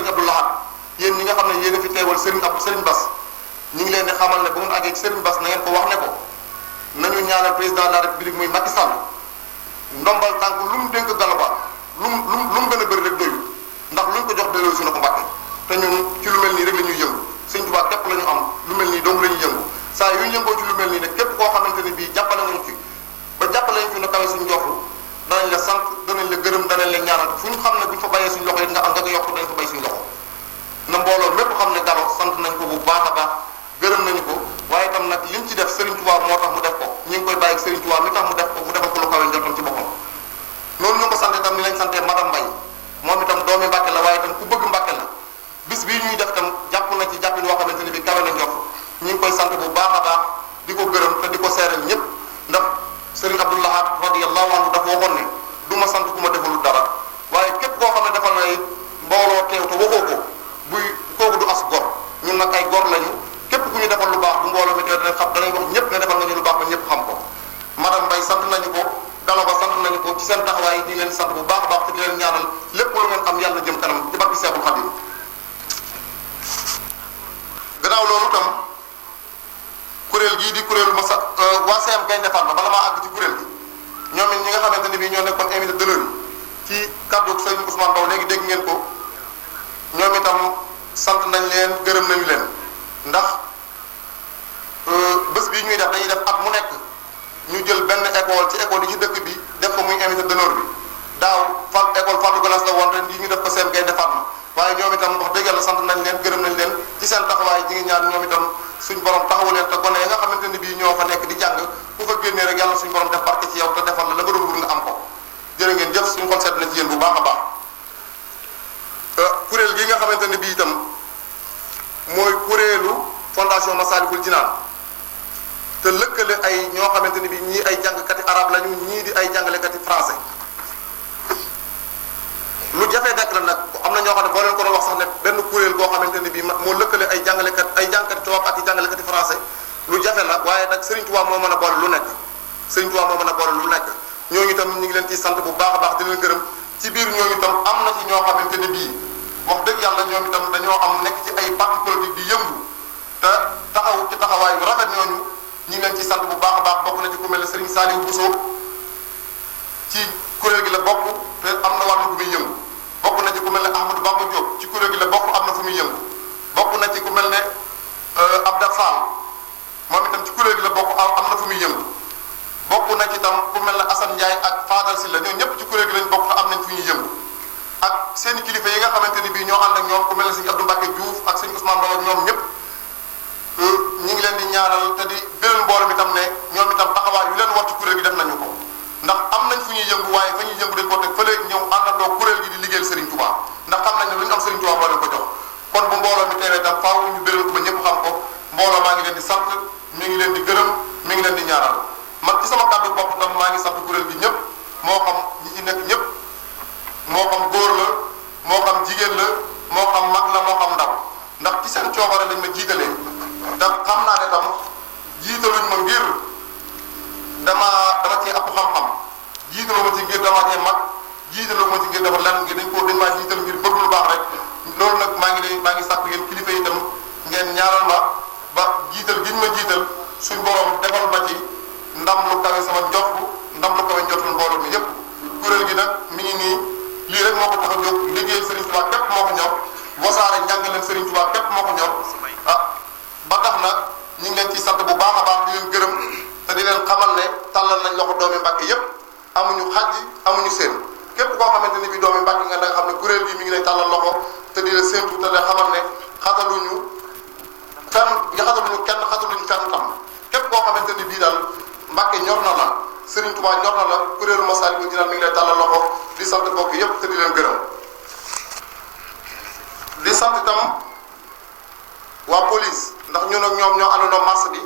Abdou Lahad yéen ñi nga xam ne yéen a fi teewal Serigne Bass ñu ngi leen di xamal ne bu ngeen àggee ci Serigne Bass na ngeen ko wax ne ko nañu ñaanal président de la république muy Macky Sall ndombal tànk lu mu dénk Gallo Ba lu mu gën a bëri rek doyul ndax luñ ko jox delloo si na ko Mbàkke te ñun ci lu mel nii rek la ñuy yëngu Sëñ Tuubaa képp la ñu am lu mel nii dong la ñuy yëngu saa yu ñu yëngoo ci lu mel nii nag képp koo xamante ne bii jàppale nañu fi ba jàppale nañu fi na kawe suñu joxu danañ la sant danañ la gërëm danañ la ñaanal fu ñu xam ne buñ fa bàyyee suñu loxo yi nga am nga ko yokk dañ fa bay suñu loxo na mbooloo mépp xam ne Gallo sant nañ ko bu baax a baax gërëm nañu ko waaye itam nag liñ ci def Serigne Touba moo tax mu def ko ñu ngi koy bàyyi ak Serigne Touba mi tax mu def ko mu defal ko lu kawe njortam ci boppam noonu ñu ko sant itam ni lañ santee madame Mbaye moom itam doomi Mbàkke la waaye itam ku bëgg Mbàkke la bis bii ñuy def itam jàpp na ci jàppin woo xamante ne bi kawe na njort ñu ngi koy sant bu baax a baax di ko gërëm te di ko seeral ñëpp ndax Serigne Abdou Lahad radiyallahu anhu dafa waxoon ne du ma sant ku ma defalul dara waaye képp koo xam ne defal na mbooloo teew te waxoo ko buy kooku du as gor ñun nag ay gor lañu képp ku ñu defal lu baax bu mbooloo mi teew danañ xam danañ wax ñëpp ne defal nga ñu lu baax ba ñëpp xam ko madame Mbaye sant nañu ko Gallo Ba sant nañu ko ci seen taxawaay di leen sant bu baax a baax te di leen ñaanal lépp lu ngeen am yàlla jëm kanam ci barke Seexul Xadiim gannaaw loolu tam kuréel gii di kuréelu waa CM Gaynde Fatma bala maa àgg ci kuréel gi ñoom it ñi nga xamante ne bii ñoo nekkoon invité d'honneur yi ci kaddu Serigne Ousmane Mbow léegi dégg ngeen ko ñoom itam sant nañ leen gërëm nañu leen ndax bés bii ñuy def dañuy def at mu nekk ñu jël benn école ci école yi ci dëkk bi def ko muy invité d'honneur bi daaw école Fallou Gallas la woon ren yi ñu def ko CM Gaynde Fatma waaye ñoom itam wax dëgg yàlla sant nañ leen gërëm nañ leen ci seen taxawaay ji ngi ñaan ñoom itam suñ borom taxawu leen te gone yi nga xamante ne bii ñoo fa nekk di jàng ku fa génnee rek yàlla suñ borom def barke ci yow te defal la nga doon wur nga am ko jërë ngeen jëf suñu xol sedd na ci yéen bu baax a baax kuréel gi nga xamante ne bii itam mooy kuréelu fondation Massalikul Jinaan te lëkkale ay ñoo xamante ne bii ñii ay jàngkati arab lañu ñii di ay jàngalekati français lu jafee nekk la nag am na ñoo xam ne boo leen ko doon wax sax ne benn kuréel boo xamante ne bii moo lëkkale ay jàngkati tubaab ak i jàngalekati français lu jafe la waaye nag Serigne Touba moo mën a boole lu nekk Serigne Touba moo mën a boole lu nekk ñooñu itam ñu ngi leen ciy sant bu baax a baax di leen gërëm ci biir ñooñu itam am na ci ñoo xamante ne bii wax dëgg yàlla ñoom itam dañoo am nekk ci ay parti politique di yëngu te taxaw ci taxawaay yu rafet ñooñu ñu ngi leen ciy sant bu baax a baax bokk na ci ku mel ne Serigne Saliou Bousso ci kuréel gi la bokk te am na wàllu bu muy yëngu bokk na ci ku mel ne Ahmadou Bamba Diop ci kuréel gi la bokk am na fu muy yëngu bokk na ci ku mel ne Abda Fall moom itam ci kuréel gi la bokk am na fu muy yëngu bokk na ci itam ku mel ne Assane Ndiaye ak Fadal Sylla ñoom ñëpp ci kuréel gi lañ bokk te am nañ fu ñuy yëngu ak seen kilifa yi nga xamante ni bii ñoo ànd ak ñoom ku mel ne sëñ Abdou Mbacke Diouf ak sëñ Ousmane Mbow ak ñoom ñëpp ñi ngi leen di ñaanal te di gënal mbooloo mi tam ne ñoom itam taxawaay yu leen war ci kuréel gi def nañu ko ndax am nañ fu ñuy yëngu waaye fa ñuy yëngu dañ ko teg fële ñëw àndandoo kuréel gi di liggéeyal Serigne Touba ndax xam nañ ne lu ñu am Serigne Touba moo leen ko jox kon bu mbooloo mi teewee tam faaw ñu béral ko ba ñëpp xam ko mbooloo maa ngi leen di sant mi ngi leen di gërëm mi ngi leen di ñaanal man ci sama kàddu bopp tam maa ngi sant kuréel gi ñëpp moo xam ñi ci nekk ñëpp moo xam góor la moo xam jigéen la moo xam mag la moo xam ndaw ndax ci seen coobare lañ ma jiitalee ndax xam naa ne tam jiitaluñ ma ngir dama cee ëpp xam-xam jiitalu ma ci ngir dama cee mag jiitalu ma ci ngir dafa lan ngir dañ maa jiital ngir bëgg lu baax rek loolu nag maa ngi sàkku yéen kilifa yi itam ngeen ñaanal ma ba jiital gi ñu ma jiital suñ borom defal ma ci ndam lu kawe sama njort ndam lu kawe njortul mbooloo mi yépp kuréel gi nag mi ngi nii lii rek moo ko tax a jóg liggéey Serigne Touba képp moo ko ñor wasaare njàngaleem Serigne Touba képp moo ko ñor ba tax na ñu ngi leen ciy sant bu baax a baax di leen gërëm te di leen xamal ne tàllal nañ loxo doomi Mbàkke yépp amuñu xaj amuñu seen képp koo xamante ni bi doomi Mbàkke nga xam ne kuréel gi mi ngi lay tàllal loxo te di la séentu te leen xamal ne xataluñu kenn xataluñu fenn tam képp koo xamante ni bii daal Mbàkke ñor na la Serigne Touba ñor na la kuréelu Masaalikul Jinaan mi ngi lay tàllal loxo di sant bokk yépp te di leen gërëm di sant itam waa police ndax ñun ak ñoom ñoo àndandoo marche bi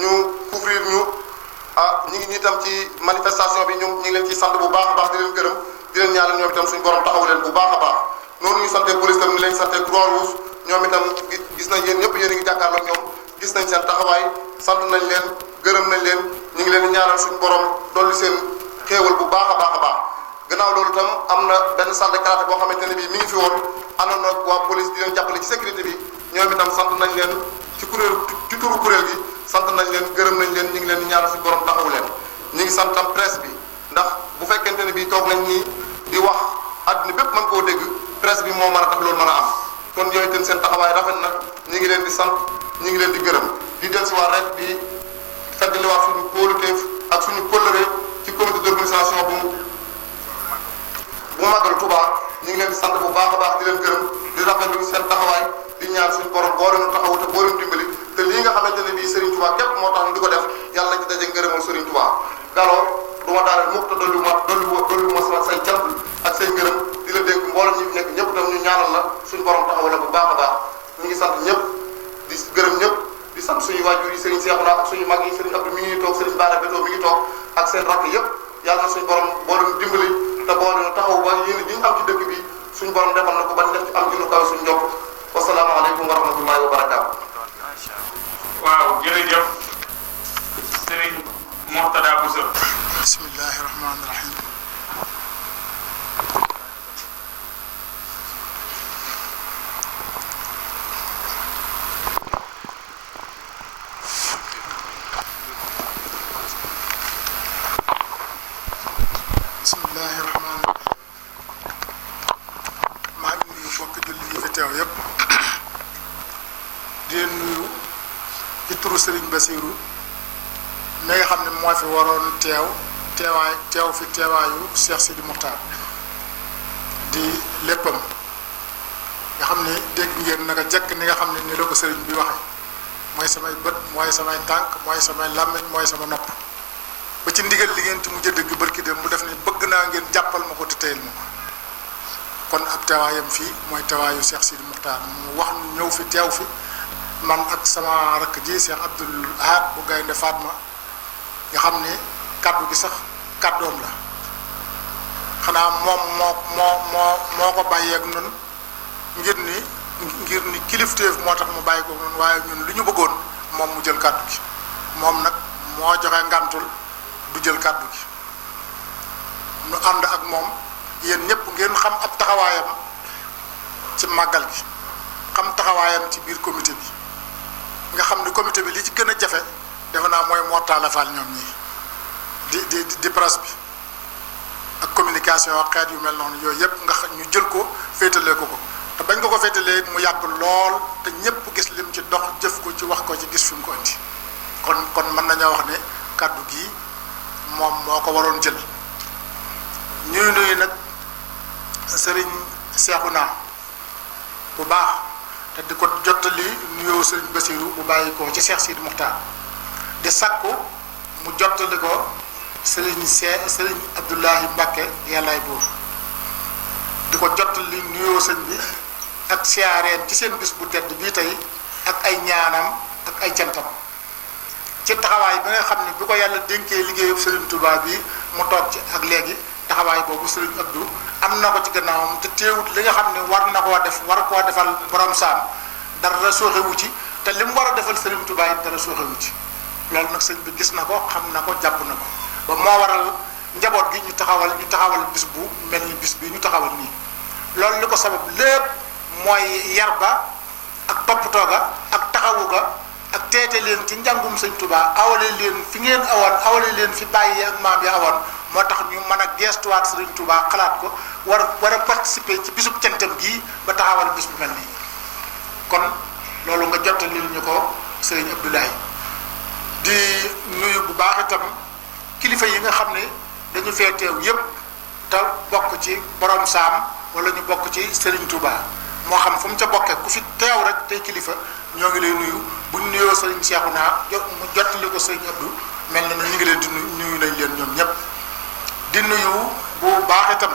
ñu couvrir ñu ñu ngi ñi tam ci manifestation bi ñu ngi leen ciy sant bu baax a baax di leen gërëm di leen ñaanal ñoom itam suñu borom taxawu leen bu baax a baax noonu ñu sante police tam ni leen sante Croix-Rouge ñoom itam gis nañ yéen ñëpp yéen a ngi jàkkaarloo ak ñoom gis nañ seen taxawaay sant nañ leen gërëm nañ leen ñu ngi leen di ñaanal suñu borom dolli seen xéewal bu baax a baax a baax gannaaw loolu itam am na benn salle de karaté boo xamante ne bii mi ngi fi woon àndoon na waa police di leen jàppale ci sécurité bi ñoom itam sant nañ leen ci turu kuréel gi sant nañ leen gërëm nañ leen ñu ngi leen di ñaanal suñu borom taxawu leen ñu ngi sant tam presse bi ndax bu fekkente ne bii toog nañ nii di wax àdduna bépp mën koo dégg presse bi moo mën a tax loolu mën a am kon yooyu itam seen taxawaay rafet na ñu ngi leen di sant ñu ngi leen di gërëm di del si waat rek di feddaliwaat suñu kóoluteef ak suñu kóllëre ci comité d'organisation bu Màggal Touba ñu ngi leen di sant bu baax a baax di leen gërëm di rafetlu seen taxawaay di ñaan suñu borom boo leen taxawu te boo leen dimbali te lii nga xamante ne bii Serigne Touba képp moo tax ñu di ko def yàlla nañ ci daje ngërëmal Serigne Touba galoo du ma daaneel mukk te dolli ma say cant ak say ngërëm di la dégg mboolem ñi fi nekk ñëpp tam ñu ñaanal la suñu borom taxawu la bu baax a baax ñu ngi sant ñëpp di gërëm ñëpp di sant suñu waajur yi Serigne Cheikhouna ak suñu mag yi Serigne Abdou mi ngi toog Serigne Bara Beto mi ngi toog ak seen rakk yëpp yàlla na suñu borom boo leen dimbali te boo leen taxaw ba yéen ñi ñu am ci dëkk bi suñu borom defal na ko ba def ci am ci lu kaw suñu njort wasalaamaaleykum wa rahmatullahi wa barakaatu. waaw jërëjëf Serigne Mourtada Bousso. bismillahi rahmaani rahim. bismillahi rahmaani rahim. maa ngi nuyu bokk julli yi fi teew yépp di leen nuyu ci turu Serigne Bassirou mi nga xam ne moo fi waroon teew fi teewaayu Cheikh Sidi Mokhtar di léppam nga xam ne dégg ngeen naka jekk ni nga xam ne ni la ko Serigne bi waxe mooy samay bët mooy samay tànk mooy samay làmmiñ mooy sama nopp ba ci ndigal li ngeen ci mujj a dëgg barki dem mu def ni bëgg naa ngeen jàppal ma ko te teyel ma ko kon ab teewaayam fii mooy teewaayu Cheikh Sidi Mokhtar mu wax ñu ñëw fi teew fi man ak sama rakk ji Cheikh Abdoul Ahad bu Gaynde Fatma nga xam ne kaddu gi sax kaddoom la xanaa moom moo ko bàyyeeg nun ngir ni kilifteef moo tax mu bàyyi ko nun waaye ñun li ñu bëggoon moom mu jël kaddu gi moom nag moo joxe ngantul du jël kaddu gi nu ànd ak moom yéen ñëpp ngeen xam ab taxawaayam ci màggal gi xam taxawaayam ci biir comité bi nga xam ne comité bi li ci gën a jafe defe naa mooy Mor Talla Fall ñoom ñii di presse bi ak communication ak xeet yu mel noonu yooyu yëpp nga xam ñu jël ko féetalee ko te bañ ko féetalee mu yàgg lool te ñëpp gis lim ci dox jëf ko ci wax ko ci gis fi mu ko indi kon mën nañoo wax ne kàddu gi moom moo ko waroon jël ñuy nuyu nag Serigne Cheikhouna bu baax te di ko jottali nuyoo Serigne Bassirou bu bàyyi ko ci Cheikh Sidi Mokhtar di sakku mu jottali ko Serigne Abdoulahi Mbacke yàllaay buur di ko jottali nuyoo sëñ bi ak siyaareen ci seen bis bu tedd bii tey ak ay ñaanam ak ay cantam ci taxawaay bi nga xam ne bi ko yàlla dénkee liggéeyu Serigne Touba bi mu toog ci ak léegi taxawaay boobu Serigne Abdou am na ko ci gannaawam te teewut li nga xam ne war na koo def war koo defal borom saam dara sooxewu ci te li mu war a defal Serigne Touba it dara sooxewu ci loolu nag sëñ bi gis na ko xam na ko jàpp na ko ba moo waral njaboot gi ñu taxawal bis bu mel ni bis bi ñu taxawal nii loolu li ko sabab lépp mooy yar ba ak toppatoo ga ak taxawu ga ak teete leen ci njàngum sëñ Touba awale leen fi ngeen awoon awale leen fi bàyyi ak maam yi awoon moo tax ñu mën a gestuwaat sëriñ Touba xalaat ko war a participer ci bisub cantam gii ba taxawal bis bu mel nii kon loolu nga jottali ñu ko sëriñ Abdoulaye di nuyu bu baax itam kilifa yi nga xam ne dañu fee teew yépp te bokk ci borom saam wala ñu bokk ci Serigne Touba moo xam fu mu ca bokkee ku fi teew rek tey kilifa ñoo ngi lay nuyu bu ñu nuyoo Serigne Cheikhouna mu jottali ko Serigne Abdou mel na ñu ngi leen di nuyu nañ leen ñoom ñëpp di nuyu bu baax itam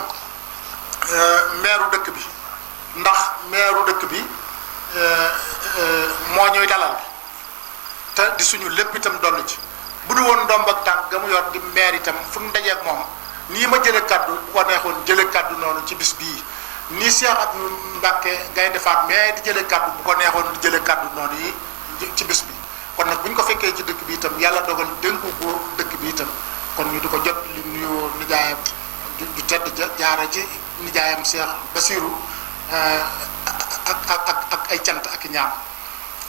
meeru dëkk bi ndax meeru dëkk bi moo ñuy dalal te di suñu lépp itam dollu ci bu du woon ndomb ak tànk ga mu yor di meer itam fu mu dajee ak moom nii ma jële kaddu bu ko neexoon jële kaddu noonu ci bis bii nii Cheikh Abdou Mbacké Gaynde Fatma mais di jële kaddu bu ko neexoon di jële kaddu noonu yi ci bis bi kon nag bu ñu ko fekkee ci dëkk bi itam yàlla dogal dénku ko dëkk bi itam kon ñu di ko jot li nuyoo nijaayam ju tedd jaara ci nijaayam Cheikh Basirou ak ay cant ak i ñaan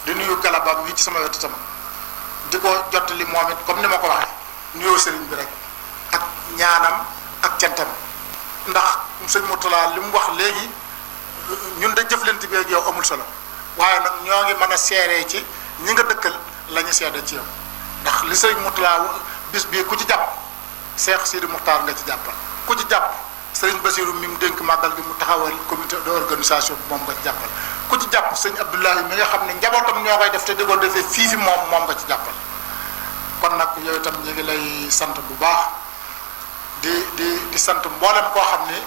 di nuyu galabam wi ci sama wet itam di ko jot li moom it comme ni ma ko waxee nuyoo sëriñ bi rek ak ñaanam ak cantam ndax sëñ Mourtala li mu wax léegi ñun da jëflante bi ak yow amul solo waaye nag ñoo ngi mën a seeree ci ñi nga dëkkal la ñu seede ci yow ndax li sëñ Mourtala bis bii ku ci jàpp Cheikh Sidi Moukhtar nga ci jàppal ku ci jàpp sëriñ Basirou mi mu dénk màggal gi mu taxawal comité d'organisation bi moom nga ci jàppal ku ci jàpp sëñ Abdoulahi mi nga xam ne njabootam ñoo koy def te di ko defee fii fi moom nga ci jàppal kon nag yow itam ñu ngi lay sant bu baax di sant mboolem koo xam ne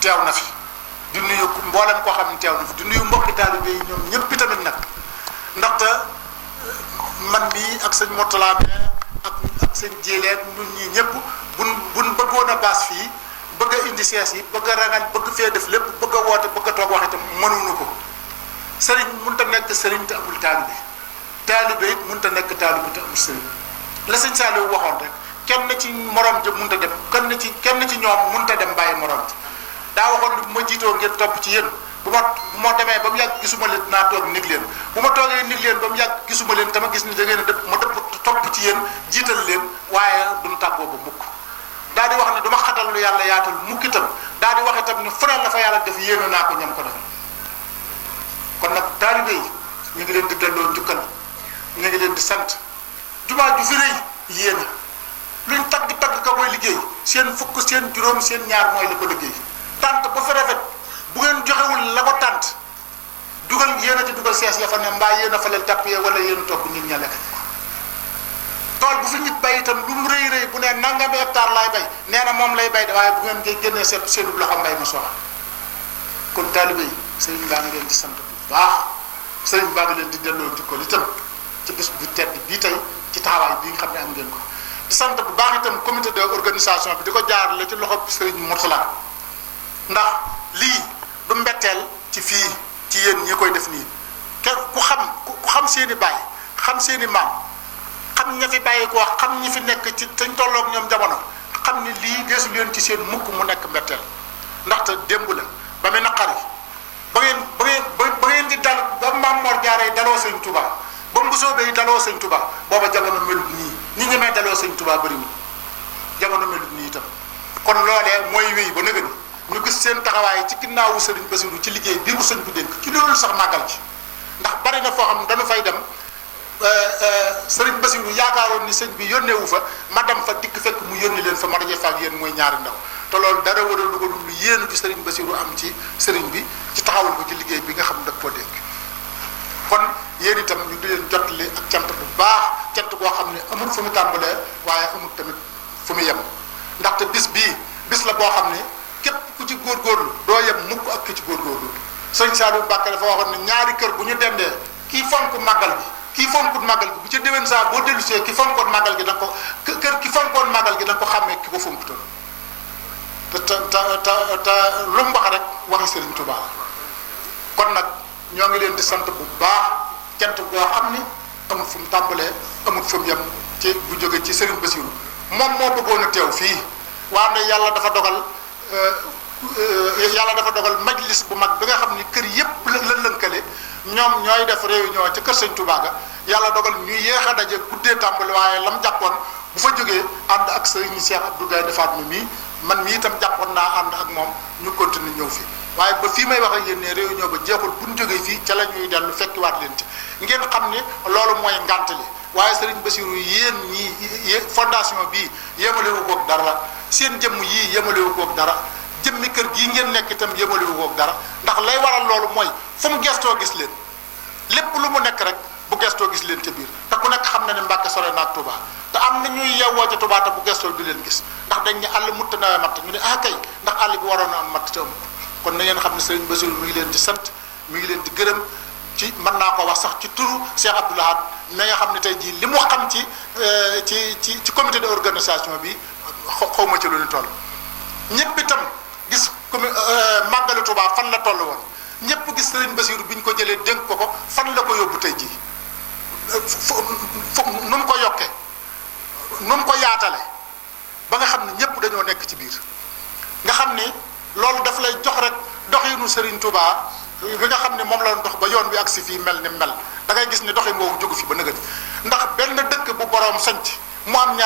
teew na fi di nuyu mboolem koo xam ne teew na fi di nuyu mbokki taalibe yi ñoom ñëpp tamit nag ndaxte man mii ak sëñ Mourtala ak sëñ Jéeleen ñun ñii ñëpp buñ bëggoon a baas fii bëgg a indi sees yi bëgg a rangal bëgg fee def lépp bëgg a woote bëgg a toog wax itam mënuñu ko sëriñ mënut a nekk sëriñ te amul taalibe taalibe it mënut a nekk taalibe te amul sëriñ la sëñ Saliou waxoon rek kenn ci morom ja mënut a dem kenn ci ñoom mënut a dem bàyyi morom ji daa waxoon ni bu ma jiitoo ngeen topp ci yéen bu ma demee ba mu yàgg gisuma leen dinaa toog nig leen bu ma toogee nig leen ba mu yàgg gisuma leen dama gis ni da ngeen a dëpp ma dëpp topp ci yéen jiital leen waaye duñ tàggoo ba mukk daal di wax ne duma xatal lu yàlla yaatal mukk itam daal di wax itam ne fu ne la fa yàlla def yéene naa ko ñam ko defal kon nag taalibe yi ñu ngi leen di delloo njukkal ñu ngi leen di sant jumaa ju fi rëy yéene luñ tagg ka koy liggéey seen fukk seen juróom seen ñaar mooy la ko liggéey tant ba fa rafet bu ngeen joxewul la ko tant dugal yéen a ci dugal sees ya fa ne mbaa yéen a fa leen tàppee wala yéen a toog nit ña lekk tool bu fi nit bay itam lu mu rëy bu ne nangami hectare laay bay nee na moom lay bay de waaye bu ngeen koy génnee seenu loxo mbay ma soxla kon taalibe yi sëriñ baa ngi leen di sant bu baax sëriñ baa ngi leen di delloo njukkal itam ci bés bu tedd bii tey ci taxawaay bii nga xam ne am ngeen ko di sant bu baax itam comité de organisation bi di ko jaarale ci loxo sëriñ Mourtala ndax lii du mbetteel ci fii ci yéen ñi koy def nii kenn ku xam seeni baay xam seeni maam xam ña fi bàyyi ko xam ñi fi nekk ci tañ tolloog ñoom jamono xam ni lii deesu leen ci seen mukk mu nekk mbetteel ndaxte démb la ba muy naqari ba ngeen di dal ba Maam Mor Jaara yi daloo sëñ Touba ba Mbusoobe yi daloo sëñ Touba booba jamono melut nii ñi ngi may daloo sëñ Touba bëriwul jamono melut nii itam kon loolee mooy wéy ba nëgëni ñu gis seen taxawaay ci ginnaawu sëriñ Basiru ci liggéey bii ko sëñ bi dénk ci loolu sax màggal ci ndax bari na foo xam ne dañu fay dem sëriñ Basiru yaakaaroon ni sëñ bi yónneewu fa ma dem fa dikk fekk mu yónni leen fa ma daje fa ak yéen mooy ñaari ndaw te loolu dara war a dugal lu yéenu ci sëriñ Basiru am ci sëriñ bi ci taxawal ko ci liggéey bi nga xam ne da koo dénk kon yéen itam ñu di leen jottali ak cant bu baax cant boo xam ne amul fu mu tàmbalee waaye amul tamit fu mu yem ndaxte bis bii bis la boo xam ne képp ku ci góorgóorlu doo yem mukk ak ki ci góorgóorlu sëñ Saliou Mbacké dafa waxoon ne ñaari kër bu ñu dendee kii fonk màggal gi kii fonkut màggal gi bu ci déwén saa boo dellusee ki fonkoon màggal gi da nga ko kër ki fonkoon màggal gi da nga ko xàmmee ki ko fonkutoon te lu mu wax rek waxi Sëriñ Tuubaa la kon nag ñoo ngi leen di sant bu baax cant goo xam ni amul fu mu tàmbalee amul fu mu yem ci bu jóge ci Sëriñ Basiru moom moo bëggoon a teew fii waaye yàlla dafa dogal yàlla dafa dogal majlis bu mag bi nga xam ni kër yépp la lënkale ñoom ñooy def réunion ci kër sëñ Touba ga yàlla dogal ñu yéex a daje guddee tàmbali waaye lam jàppoon bu fa jógee ànd ak sëriñ Cheikh Abdou Gaynde Fatma mii man mii itam jàppoon naa ànd ak moom ñu continue ñëw fi waaye ba fii may wax ak yéen ne réunion ba jeexul bu ñu jógee fii ca la ñuy dellu fekkiwaat leen ci ngeen xam ni loolu mooy ngant li waaye sëriñ Bassirou yéen ñii fondation bii yemalewu koog dara seen jëmm yii yemalewu koog dara jëmmi kër gii ngeen nekk itam yemalewu koog dara ndax lay waral loolu mooy fu mu gestoo gis leen lépp lu mu nekk rek bu gestoo gis leen ca biir te ku nekk xam na ne Mbàkke sore na ak Touba te am na ñuy yewwoo ca Touba te bu gestoo du leen gis ndax dañ ne àll mutta nawee matt ñu ne ah kay ndax àll bi waroon na am matt te amul kon na ngeen xam ne sëriñ Bassirou mi ngi leen di sant mi ngi leen di gërëm ci mën naa ko wax sax ci turu Cheikh Abdou Lahad mi nga xam ne tey jii li mu xam ci comité de organisation bi xaw ma ci lu ñu toll ñëpp itam gis màggalu Touba fan la toll woon ñëpp gis sëriñ Bassirou bi ñu ko jëlee dénk ko fan la ko yóbbu tey jii nu mu ko yokkee nu mu ko yaatale ba nga xam ne ñëpp dañoo nekk ci biir nga xam ni loolu daf lay jox rek doxinu sëriñ Touba bi nga xam ne moom la dox ba yoon bi agsi fii mel ni mel da ngay gis ne doxin woowu jógu fi ba nëgëni ndax benn dëkk bu boroom sanc mu am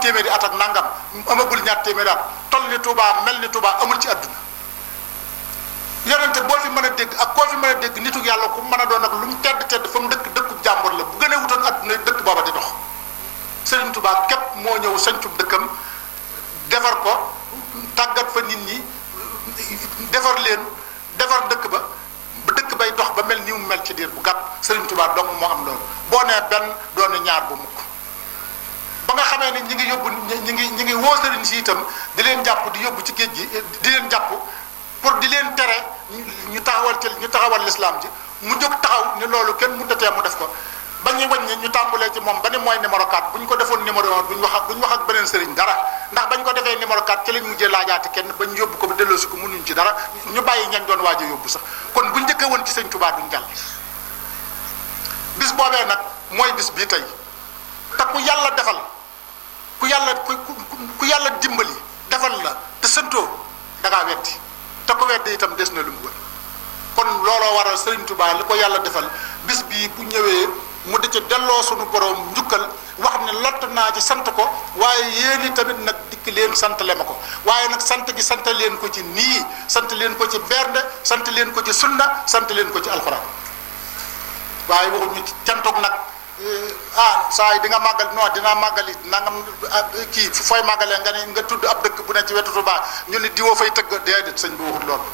téeméeri at ak nangam amagul ñaar téeméeri at toll ni Touba mel ni Touba amul ci àdduna yonente boo fi mën a dégg ak koo fi mën a dégg nitu yàlla ku mën a doon ak lu mu tedd fa mu dëkkub jàmbur la bu gën a wutoon àdduna dëkk booba di dox Sëriñ Touba képp moo ñëw sancub dëkkam defar ko tàggat fa nit ñi defar leen defar dëkk ba dëkk bay dox ba mel ni mu mel ci diir bu gàtt Sëriñ Touba dong moo am loolu boo nee benn doone ñaar bu mukk ba nga xamee ni ñi ngi yóbbu ñi ngi woo sëriñ si itam di leen jàpp di yóbbu ci géej gi di leen jàpp pour di leen tere ñu taxawal lislaam ji mu jóg taxaw ni loolu kenn mënut a tee mu def ko ba ñuy wàññi ñu tàmbalee ci moom ba ni mooy numéro 4 bu ñu ko defoon numéro 1 duñ wax ak beneen sëriñ dara ndax bañ ko defee numéro 4 ci lañ mujjee laajaate kenn ba ñu yóbbu ko ba delloosi ko mënuñ ci dara ñu bàyyi ñañ doon waaj a yóbbu sax kon bu njëkkee woon ci sëñ Touba duñ jàll bis boobee nag mooy bis bii tey te ku yàlla defal ku yàlla dimbali defal la te sëntoo da ngaa weddi te ko weddi itam des na lu mu wër kon looloo waral Sëriñ Touba li ko yàlla defal bis bii bu ñëwee mu di ci delloo suñu borom njukkal wax ne lott naa ci sant ko waaye yéen tamit nag dikk leen santale ma ko waaye nag sant gi sant leen ko ci nii sant leen ko ci bernde sant leen ko ci sunna sant leen ko ci alxuraan waaye waxuñu ci cantoog nag saa yi di nga màggal non dinaa màggali nangam kii fooy màggalee nga ne nga tudd ab dëkk bu ne ci wetu Touba ñu ne diwoo fay tëgg déedéet sëñ bi waxut loolu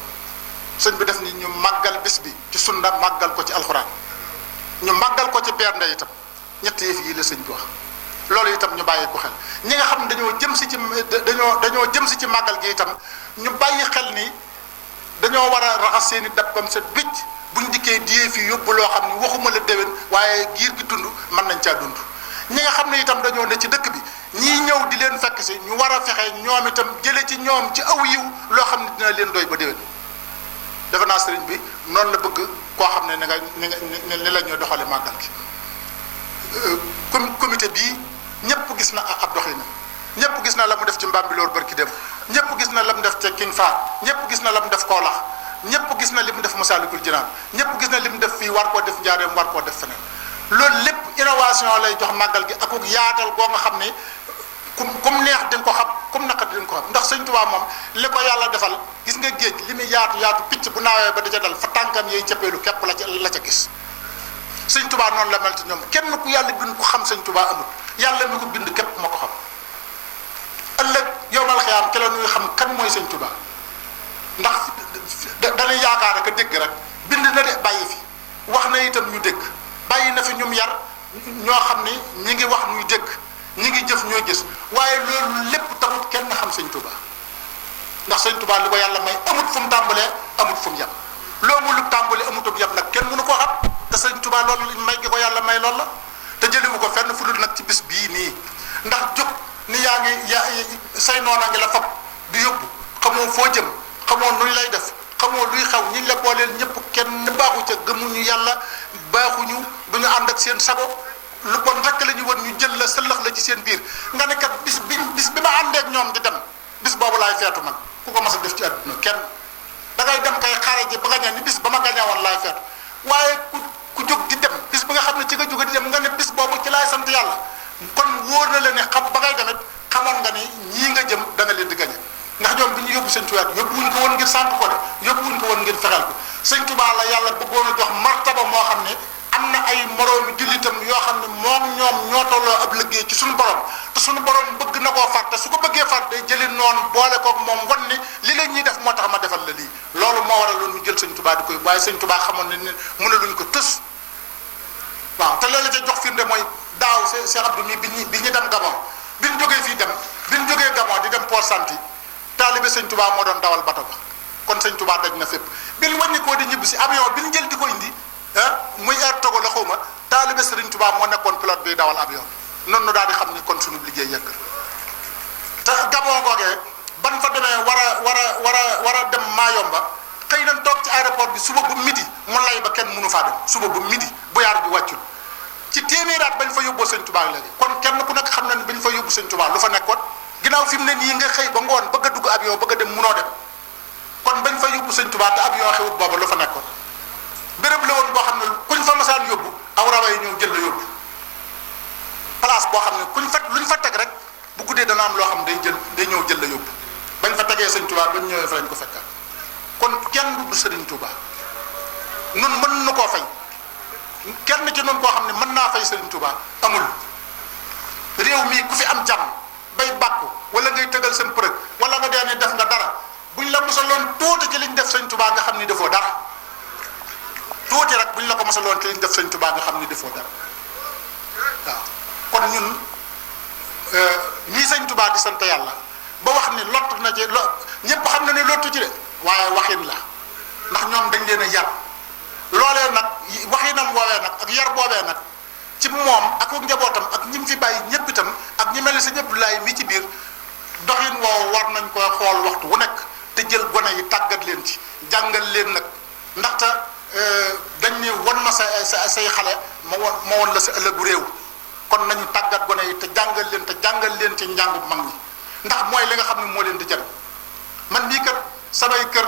sëñ bi def ni ñu màggal bis bi ci sunna màggal ko ci alxuraan ñu màggal ko ci bernde itam ñett yëf yi la sëñ bi wax loolu itam ñu bàyyi ko xel ñi nga xam ne dañoo jëm si ci màggal gi itam ñu bàyyi xel ni dañoo war a raxas seeni dab bam set bicc buñ dikkee diyee fii yóbbu loo xam ne waxuma la déwén waaye giir gi dund mën nañ caa dund ñi nga xam ne itam dañoo ne ci dëkk bi ñii ñëw di leen fekk si ñu war a fexe ñoom itam jële ci ñoom ci aw yiw loo xam ne dina leen doy ba déwén defe naa sëriñ bi noonu la bëgg koo xam ne ni la ñuy doxale màggal gi comité bii ñëpp gis na ab doxinam ñëpp gis na la mu def ci Mbambilor barki dem ñëpp gis na la mu def ci King Fahd ñëpp gis na la mu def Kaolack ñëpp gis na li mu def Massalikul Jinaan ñëpp gis na li mu def fii war koo def Njaareem war koo def feneen loolu lépp innovation lay jox màggal gi ak yaatal goo nga xam ne kum neex di nga ko xam kum naqat di nga ko xam ndax sëñ Tuubaa moom li ko yàlla defal gis nga géej li muy yaatu picc bu naawee ba da ca dal fa tànkam yooyu cëppeelu képp la ca gis sëñ Tuubaa noonu la mel ci ñoom kenn ku yàlla bind ko xam sëñ Tuubaa amul yàlla mi ko bind képp ma ko xam ëllëg yowmal xiyaam ke la ñuy xam kan mooy sëñ Tuubaa ndax dañuy yaakaar ak a dégg rek bind na de bàyyi fi wax na itam ñu dégg bàyyi na fi ñum yar ñoo xam ni ñi ngi wax ñuy dégg ñi ngi jëf ñooy gis waaye loolu lépp taxut kenn xam sëñ Touba ndax sëñ Touba li ko yàlla may amut fu mu tàmbalee amut fu mu yem loo mu lu tàmbalee amutum yem nag kenn mënu koo xam te sëñ Touba loolu may gi ko yàlla may loolu la te jëliwu ko fenn fu dul nag ci bis bii nii ndax jóg ni yaa say noona ngi la fab di yóbbu xamoo foo jëm xamoo nuñ lay def xamoo luy xew ñi la booleel ñëpp kenn baaxu ca gëmuñu yàlla baaxuñu duñu ànd ak seen sago lu bon rek la ñu won ñu jël la sëllax la ci seen biir nga ne kat bis bi ma àndeek ñoom di dem bis boobu laay feetu man ku ko mas a def ci àdduna kenn da ngay dem kay xare ji ba nga ñaan ni bis ba ma gañe woon laay feetu waaye ku jóg di dem bis bi nga xam ne ci nga jóge di dem nga ne bis boobu ci laay sant yàlla kon wóor na la ne xam ba ngay demet xamoon nga ni ñii nga jëm da nga leen di gañe ndax ñoom bi ñu yóbbu sëñ Tuubaa yóbbu wuñ ko woon ngir sant ko de yóbbu wuñ ko woon ngir fexeel ko sëñ Tuubaa la yàlla bëggoon a jox martaba moo xam ne am na ay moroomi jullitam yoo xam ne moom ñoom ñoo tolloo ab liggéey ci suñu borom te suñu borom bëgg na koo fàtte su ko bëggee fàtte day jëli noonu boole koog moom wan ni li la ñuy def moo tax ma defal la lii loolu moo waral loolu ñu jël sëñ Tuubaa di koy waaye sëñ Tuubaa xamoon ne ne mën a luñ ko tës waaw te loolu la ca jox firnde mooy daaw Cheikh Abdou mi bi ñu dem Gabon bi ñu jógee fii dem bi ñu jógee Gabon di dem Port Santi taalibe sëñ Tuubaa moo doon dawal bato ba kon sëñ Tuubaa daj na fépp bi ñu wàññi koo di ñibbi si avion bi ñu jël di ko indi muy air Togo la xaw ma taalibe sëriñ Tuubaa moo nekkoon pilote bi dawal avion noonu nu daal di xam ni kon suñu liggéey yegg te Gabon googee ban fa demee war a dem Mayomba xëy nañ toog ci aéroport bi suba bu midi mu lay ba kenn mënu faa dem suba bu midi bu yaar bi wàccul ci téeméeraat bañ fa yóbboo sëñ Tuubaa léegi kon kenn ku nekk xam na ne bañ fa yóbbu sëñ Tuubaa lu fa nekkoon ginnaaw fi mu ne nii nga xëy ba ngoon bëgg a dugg avion bëgg a dem munoo dem kon bañ fa yóbbu sëñ Tuubaa te avion xewut booba lu fa nekkoon béréb la woon boo xam ne kuñ fa masaan yóbbu aw rawa yi ñëw jël la yóbbu place boo xam ne luñ fa teg rek bu guddee dana am loo xam ne day ñëw jël la yóbbu bañ fa tegee sëñ Tuubaa bañ ñëwee fa lañ ko fekkaat kon kenn du sëriñ Tuubaa nun mën na koo fay kenn ci noonu koo xam ne mën naa fay sëriñ Tuubaa amul réew mii ku fi am jàmm bay bàkku wala ngay tëgal seen përëg wala nga dee ne def nga dara buñ la mosaloon tuuti ci liñ def sëñ Tuubaa nga xam ni defoo dara tuuti rek buñ la ko mosaloon ci liñ def sëñ Tuubaa nga xam ni defoo dara waaw kon ñun ñii sëñ Tuubaa di sant yàlla ba wax ni lott na ci ñëpp xam na ne lottu ci de waaye waxin la ndax ñoom dañ leen a yar loolee nag waxinam woowee nag ak yar boobee nag ci moom ak njabootam ak ñi mu fi bàyyi ñëpp itam ak ñi mel ni sa ñëpp laay mi ci biir doxin woowu war nañ koy xool waxtu wu nekk te jël gone yi tàggat leen ci jàngal leen nag ndaxte dañ ne won ma say xale ma won la sa ëllëgu réew kon nañu tàggat gone yi te jàngal leen ci njàngu mag ñi ndax mooy li nga xam ne moo leen di jëriñ man mii kat samay kër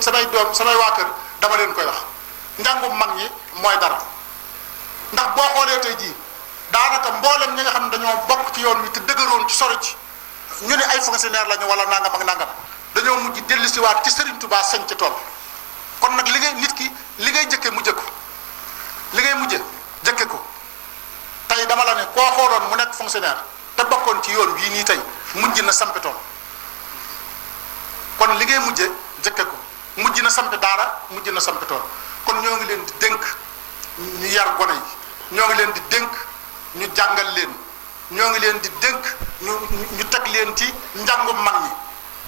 samay doom samay waa kër dama leen koy wax njàngu mag ñi mooy dara ndax boo xoolee tey jii daanaka mboolem ñi nga xam ne dañoo bokk ci yoon wi te dëgëroon ci sori ci ñu ne ay fonctionnaire lañu wala nangam ak nangam dañoo mujj dellusiwaat ci Serigne Touba sañ ci tool kon nag nit ki li ngay jëkke mu jëkku li ngay mujje jëkke ko tey dama la ne koo xooloon mu nekk fonctionnaire te bokkoon ci yoon bii nii tey mujj na sampi tool kon li ngay mujje jëkke ko mujj na sampi daara mujj na sampi tool kon ñoo ngi leen di dénk ñu yar gone yi ñoo ngi leen di dénk ñu jàngal leen ñoo ngi leen di dénk ñu teg leen ci njàngum mag ñi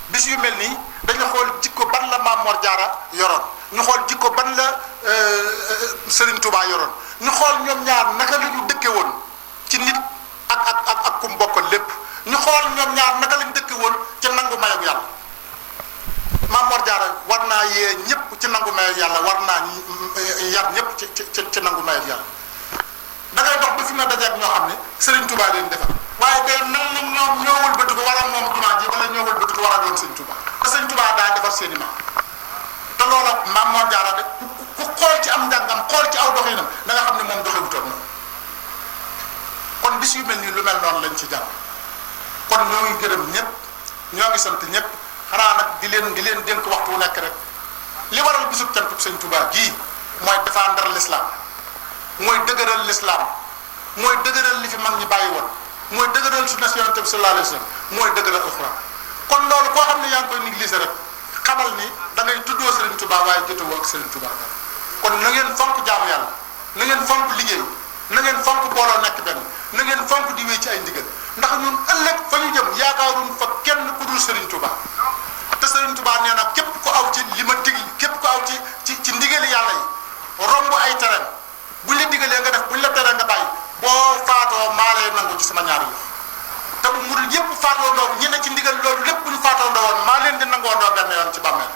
bis yu mel nii dañu xool jikko ban la Maam Mor Jaara yoroon ñu xool jikko ban la Serigne Touba yoroon ñu xool ñoom ñaar naka la ñu dëkke woon ci nit ak kum bokkal lépp ñu xool ñoom ñaar naka lañ dëkke woon ci nangu mayog yàlla Maam Mor Jaara war naa yee ñëpp ci nangu mayog yàlla war naa yar ñëpp ci nangu mayog yàlla da ngay dox ba fi mu ne dajeeg ñoo xam ne Serigne Touba leen defar waaye day mel ni ñoom ñoo wëlbati ko war a moom jumaa ji wala ñoo wëlbati ko war a doon Serigne Touba te Serigne Touba daa defar seen i maam te loola Maam Mor Jaara de ku xool ci am njàngam xool ci aw doxinam da nga xam ne moom doxewutoon noonu kon bis yu mel nii lu mel noonu lañ ci jàng kon ñoo ngi gërëm ñëpp ñoo ngi sant ñëpp xanaa nag di leen dénk waxtu wu nekk rek li waral bisub cantub Sëñ Touba gii mooy défendre l'islam mooy dëgëral l'islam mooy dëgëral li fi mag ñi bàyyi woon mooy dëgëral sunna Yonent bi sallallahu alayhi wa sallam mooy dëgëral alxuraan kon loolu koo xam ne yaa ngi koy négliger rek xamal ni da ngay tuddoo Serigne Touba waaye jotewoo ak Serigne Touba kon na ngeen fonk jaamu yàlla na ngeen fonk liggéey na ngeen fonk booloo nekk benn na ngeen fonk di wéy ci ay ndigal ndax ñun ëllëg fa ñu jëm yaakaaruñ fa kenn ku dul Serigne Touba te Serigne Touba nee na képp ko aw ci li ma dig képp ko aw ci ndigali yàlla yi romb ay terrain buñ la digalee nga def buñ la teree nga bàyyi boo faatoo maa lay nangu ci sama ñaari yoon te bu murid yëpp faatoo ndoo ñi ne ci ndigal loolu lépp buñ faatoo ndoo woon maa leen di nangoo ndoo benn yoon ci bàmmeel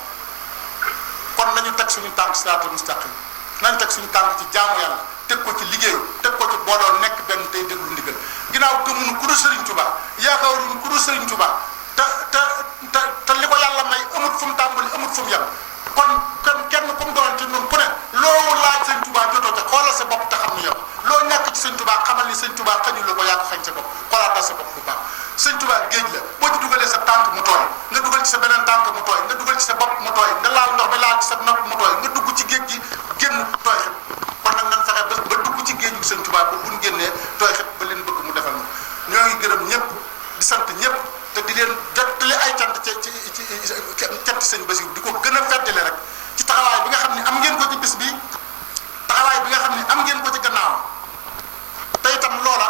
kon nañu teg suñu tànk siraatal mustaqim nañu teg suñu tànk ci jaamu yàlla teg ko ci liggéey teg ko ci booloo nekk benn tey déglu ndigal ginnaaw gëmuñu ku dul Serigne Touba yaakaaruñu ku dul Serigne Touba Tuubaa te li ko yàlla may amut fu mu tàmbali amut fu mu yem kon kenn ku mu doon ci ñun ku ne loo laaj sëñ Tuubaa jotoo ca xoolal sa bopp te xam ni yow loo ñàkk ci sëñ Tuubaa xamal ni sëñ Tuubaa xañul la ko yaa ko xañ sa bopp xoolaatal sa bopp bu baax sëñ Tuubaa géej la boo ci dugalee sa tànk mu tooy nga dugal ci sa beneen tànk mu tooy nga dugal ci sa bopp mu tooy nga laal ndox mi laal ci sa nopp mu tooy nga dugg ci géej gi génn tooy xib kon nag nan fexe ba dugg ci géej gi sëñ Tuubaa ba buñ génnee tooy xib ba leen bëgg mu defal ñu ñoo ngi gërëm ñëpp di sant ñëpp te di leen jottali ay cant ci cant sëñ Basiru di ko gën a feddale rek ci taxawaay bi nga xam ne am ngeen ko ci bis bi taxawaay bi nga xam ne am ngeen ko ci gannaaw te itam loola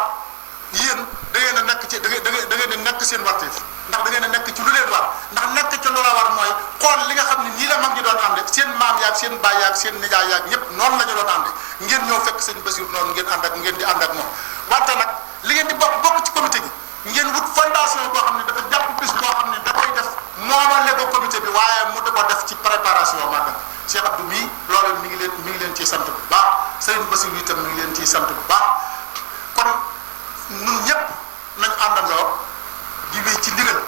yéen da ngeen a nekk ci da ngeen a nekk seen warteef ndax da ngeen a nekk ci lu leen war ndax nekk ci loola war mooy xool li nga xam ne nii la mag ñi doon ànde seen maam yaag seen baay yaag seen nijaay yaag ñëpp noonu la ñu doon ànde ngeen ñëw fekk sëñ Basiru noonu ngeen di ànd ak moom wante nag li ngeen di bokk ci comité gi ngeen wut fondation boo xam ne dafa jàpp bis boo xam ne da koy def moomale ko comité bi waaye mu da ko def ci préparation maanaam Cheikh Abdou mii loolu mi ngi leen ciy sant bu baax Serigne Bassirou itam mi ngi leen ciy sant bu baax kon ñun ñëpp nañ àndandoo di wéy ci ndigal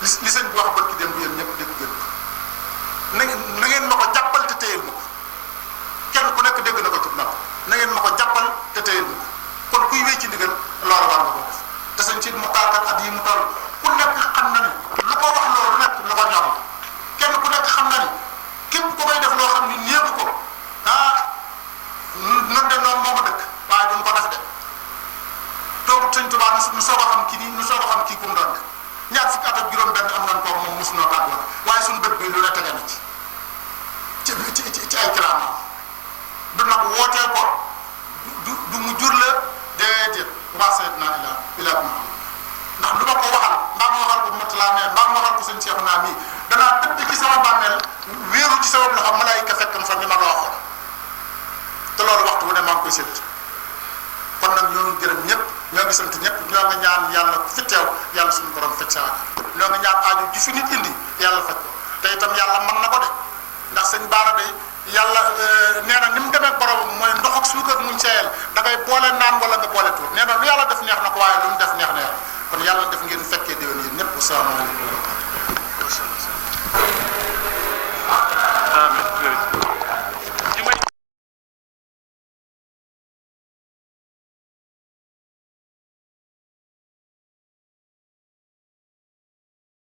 li sëñ bi wax barki démb yéen ñëpp dégg ngeen na ngeen ma ko jàppal te téyel ma ko kenn ku nekk dégg na ko ci nag na ngeen ma ko jàppal te téyel ma ko kon kuy wéy ci ndigal loolu war nga ko def te sëñ ci mu taalkat at yi mu toll ku nekk xam na ni lu ko wax loolu nekk lu ko ñor kenn ku nekk xam na ni képp ku koy def loo xam ni néegu ko nun de noonu moo ma dëkk waaye duñ ko def de toogu sëñ Tuubaa nu soog a xam kii nii nu soog a xam kii ku mu doon de ñaar fukki at ak juróom-benn am nañ ko moom mosu noo tàggoo waaye suñu bët bi lu ne tege na ci ay kiraamam du nag wootee ko du mu jur la déedéet waa Seydina ilaa ndax lu ma ko waxal mbaa ma waxal ko Moutala mais mbaa ma waxal ko sëñ Cheikh naa mii danaa tëdd ci sama bàmmeel wéeru ci sama loxo malaayika fekkam fa ni ma la waxoon te loolu waxtu wu ne maa ngi koy sédd kon nag ñoo ngi gërëm ñëpp ñoo ngi sant ñëpp ñoo ngi ñaan yàlla ku fi teew yàlla suñu borom faj sa aajo ñoo ngi ñaan aajo ji fi nit indi yàlla faj ko te itam yàlla mën na ko de ndax sëñ Baara day yàlla nee na ni mu demee borom mooy ndox ak suukar muñ seeyal da ngay boole naan wala nga boole tuur nee na lu yàlla def neex na ko waaye lu mu def neex na yàlla kon yàlla def ngeen fekkee déwén yéen ñëpp asalaamaaleykum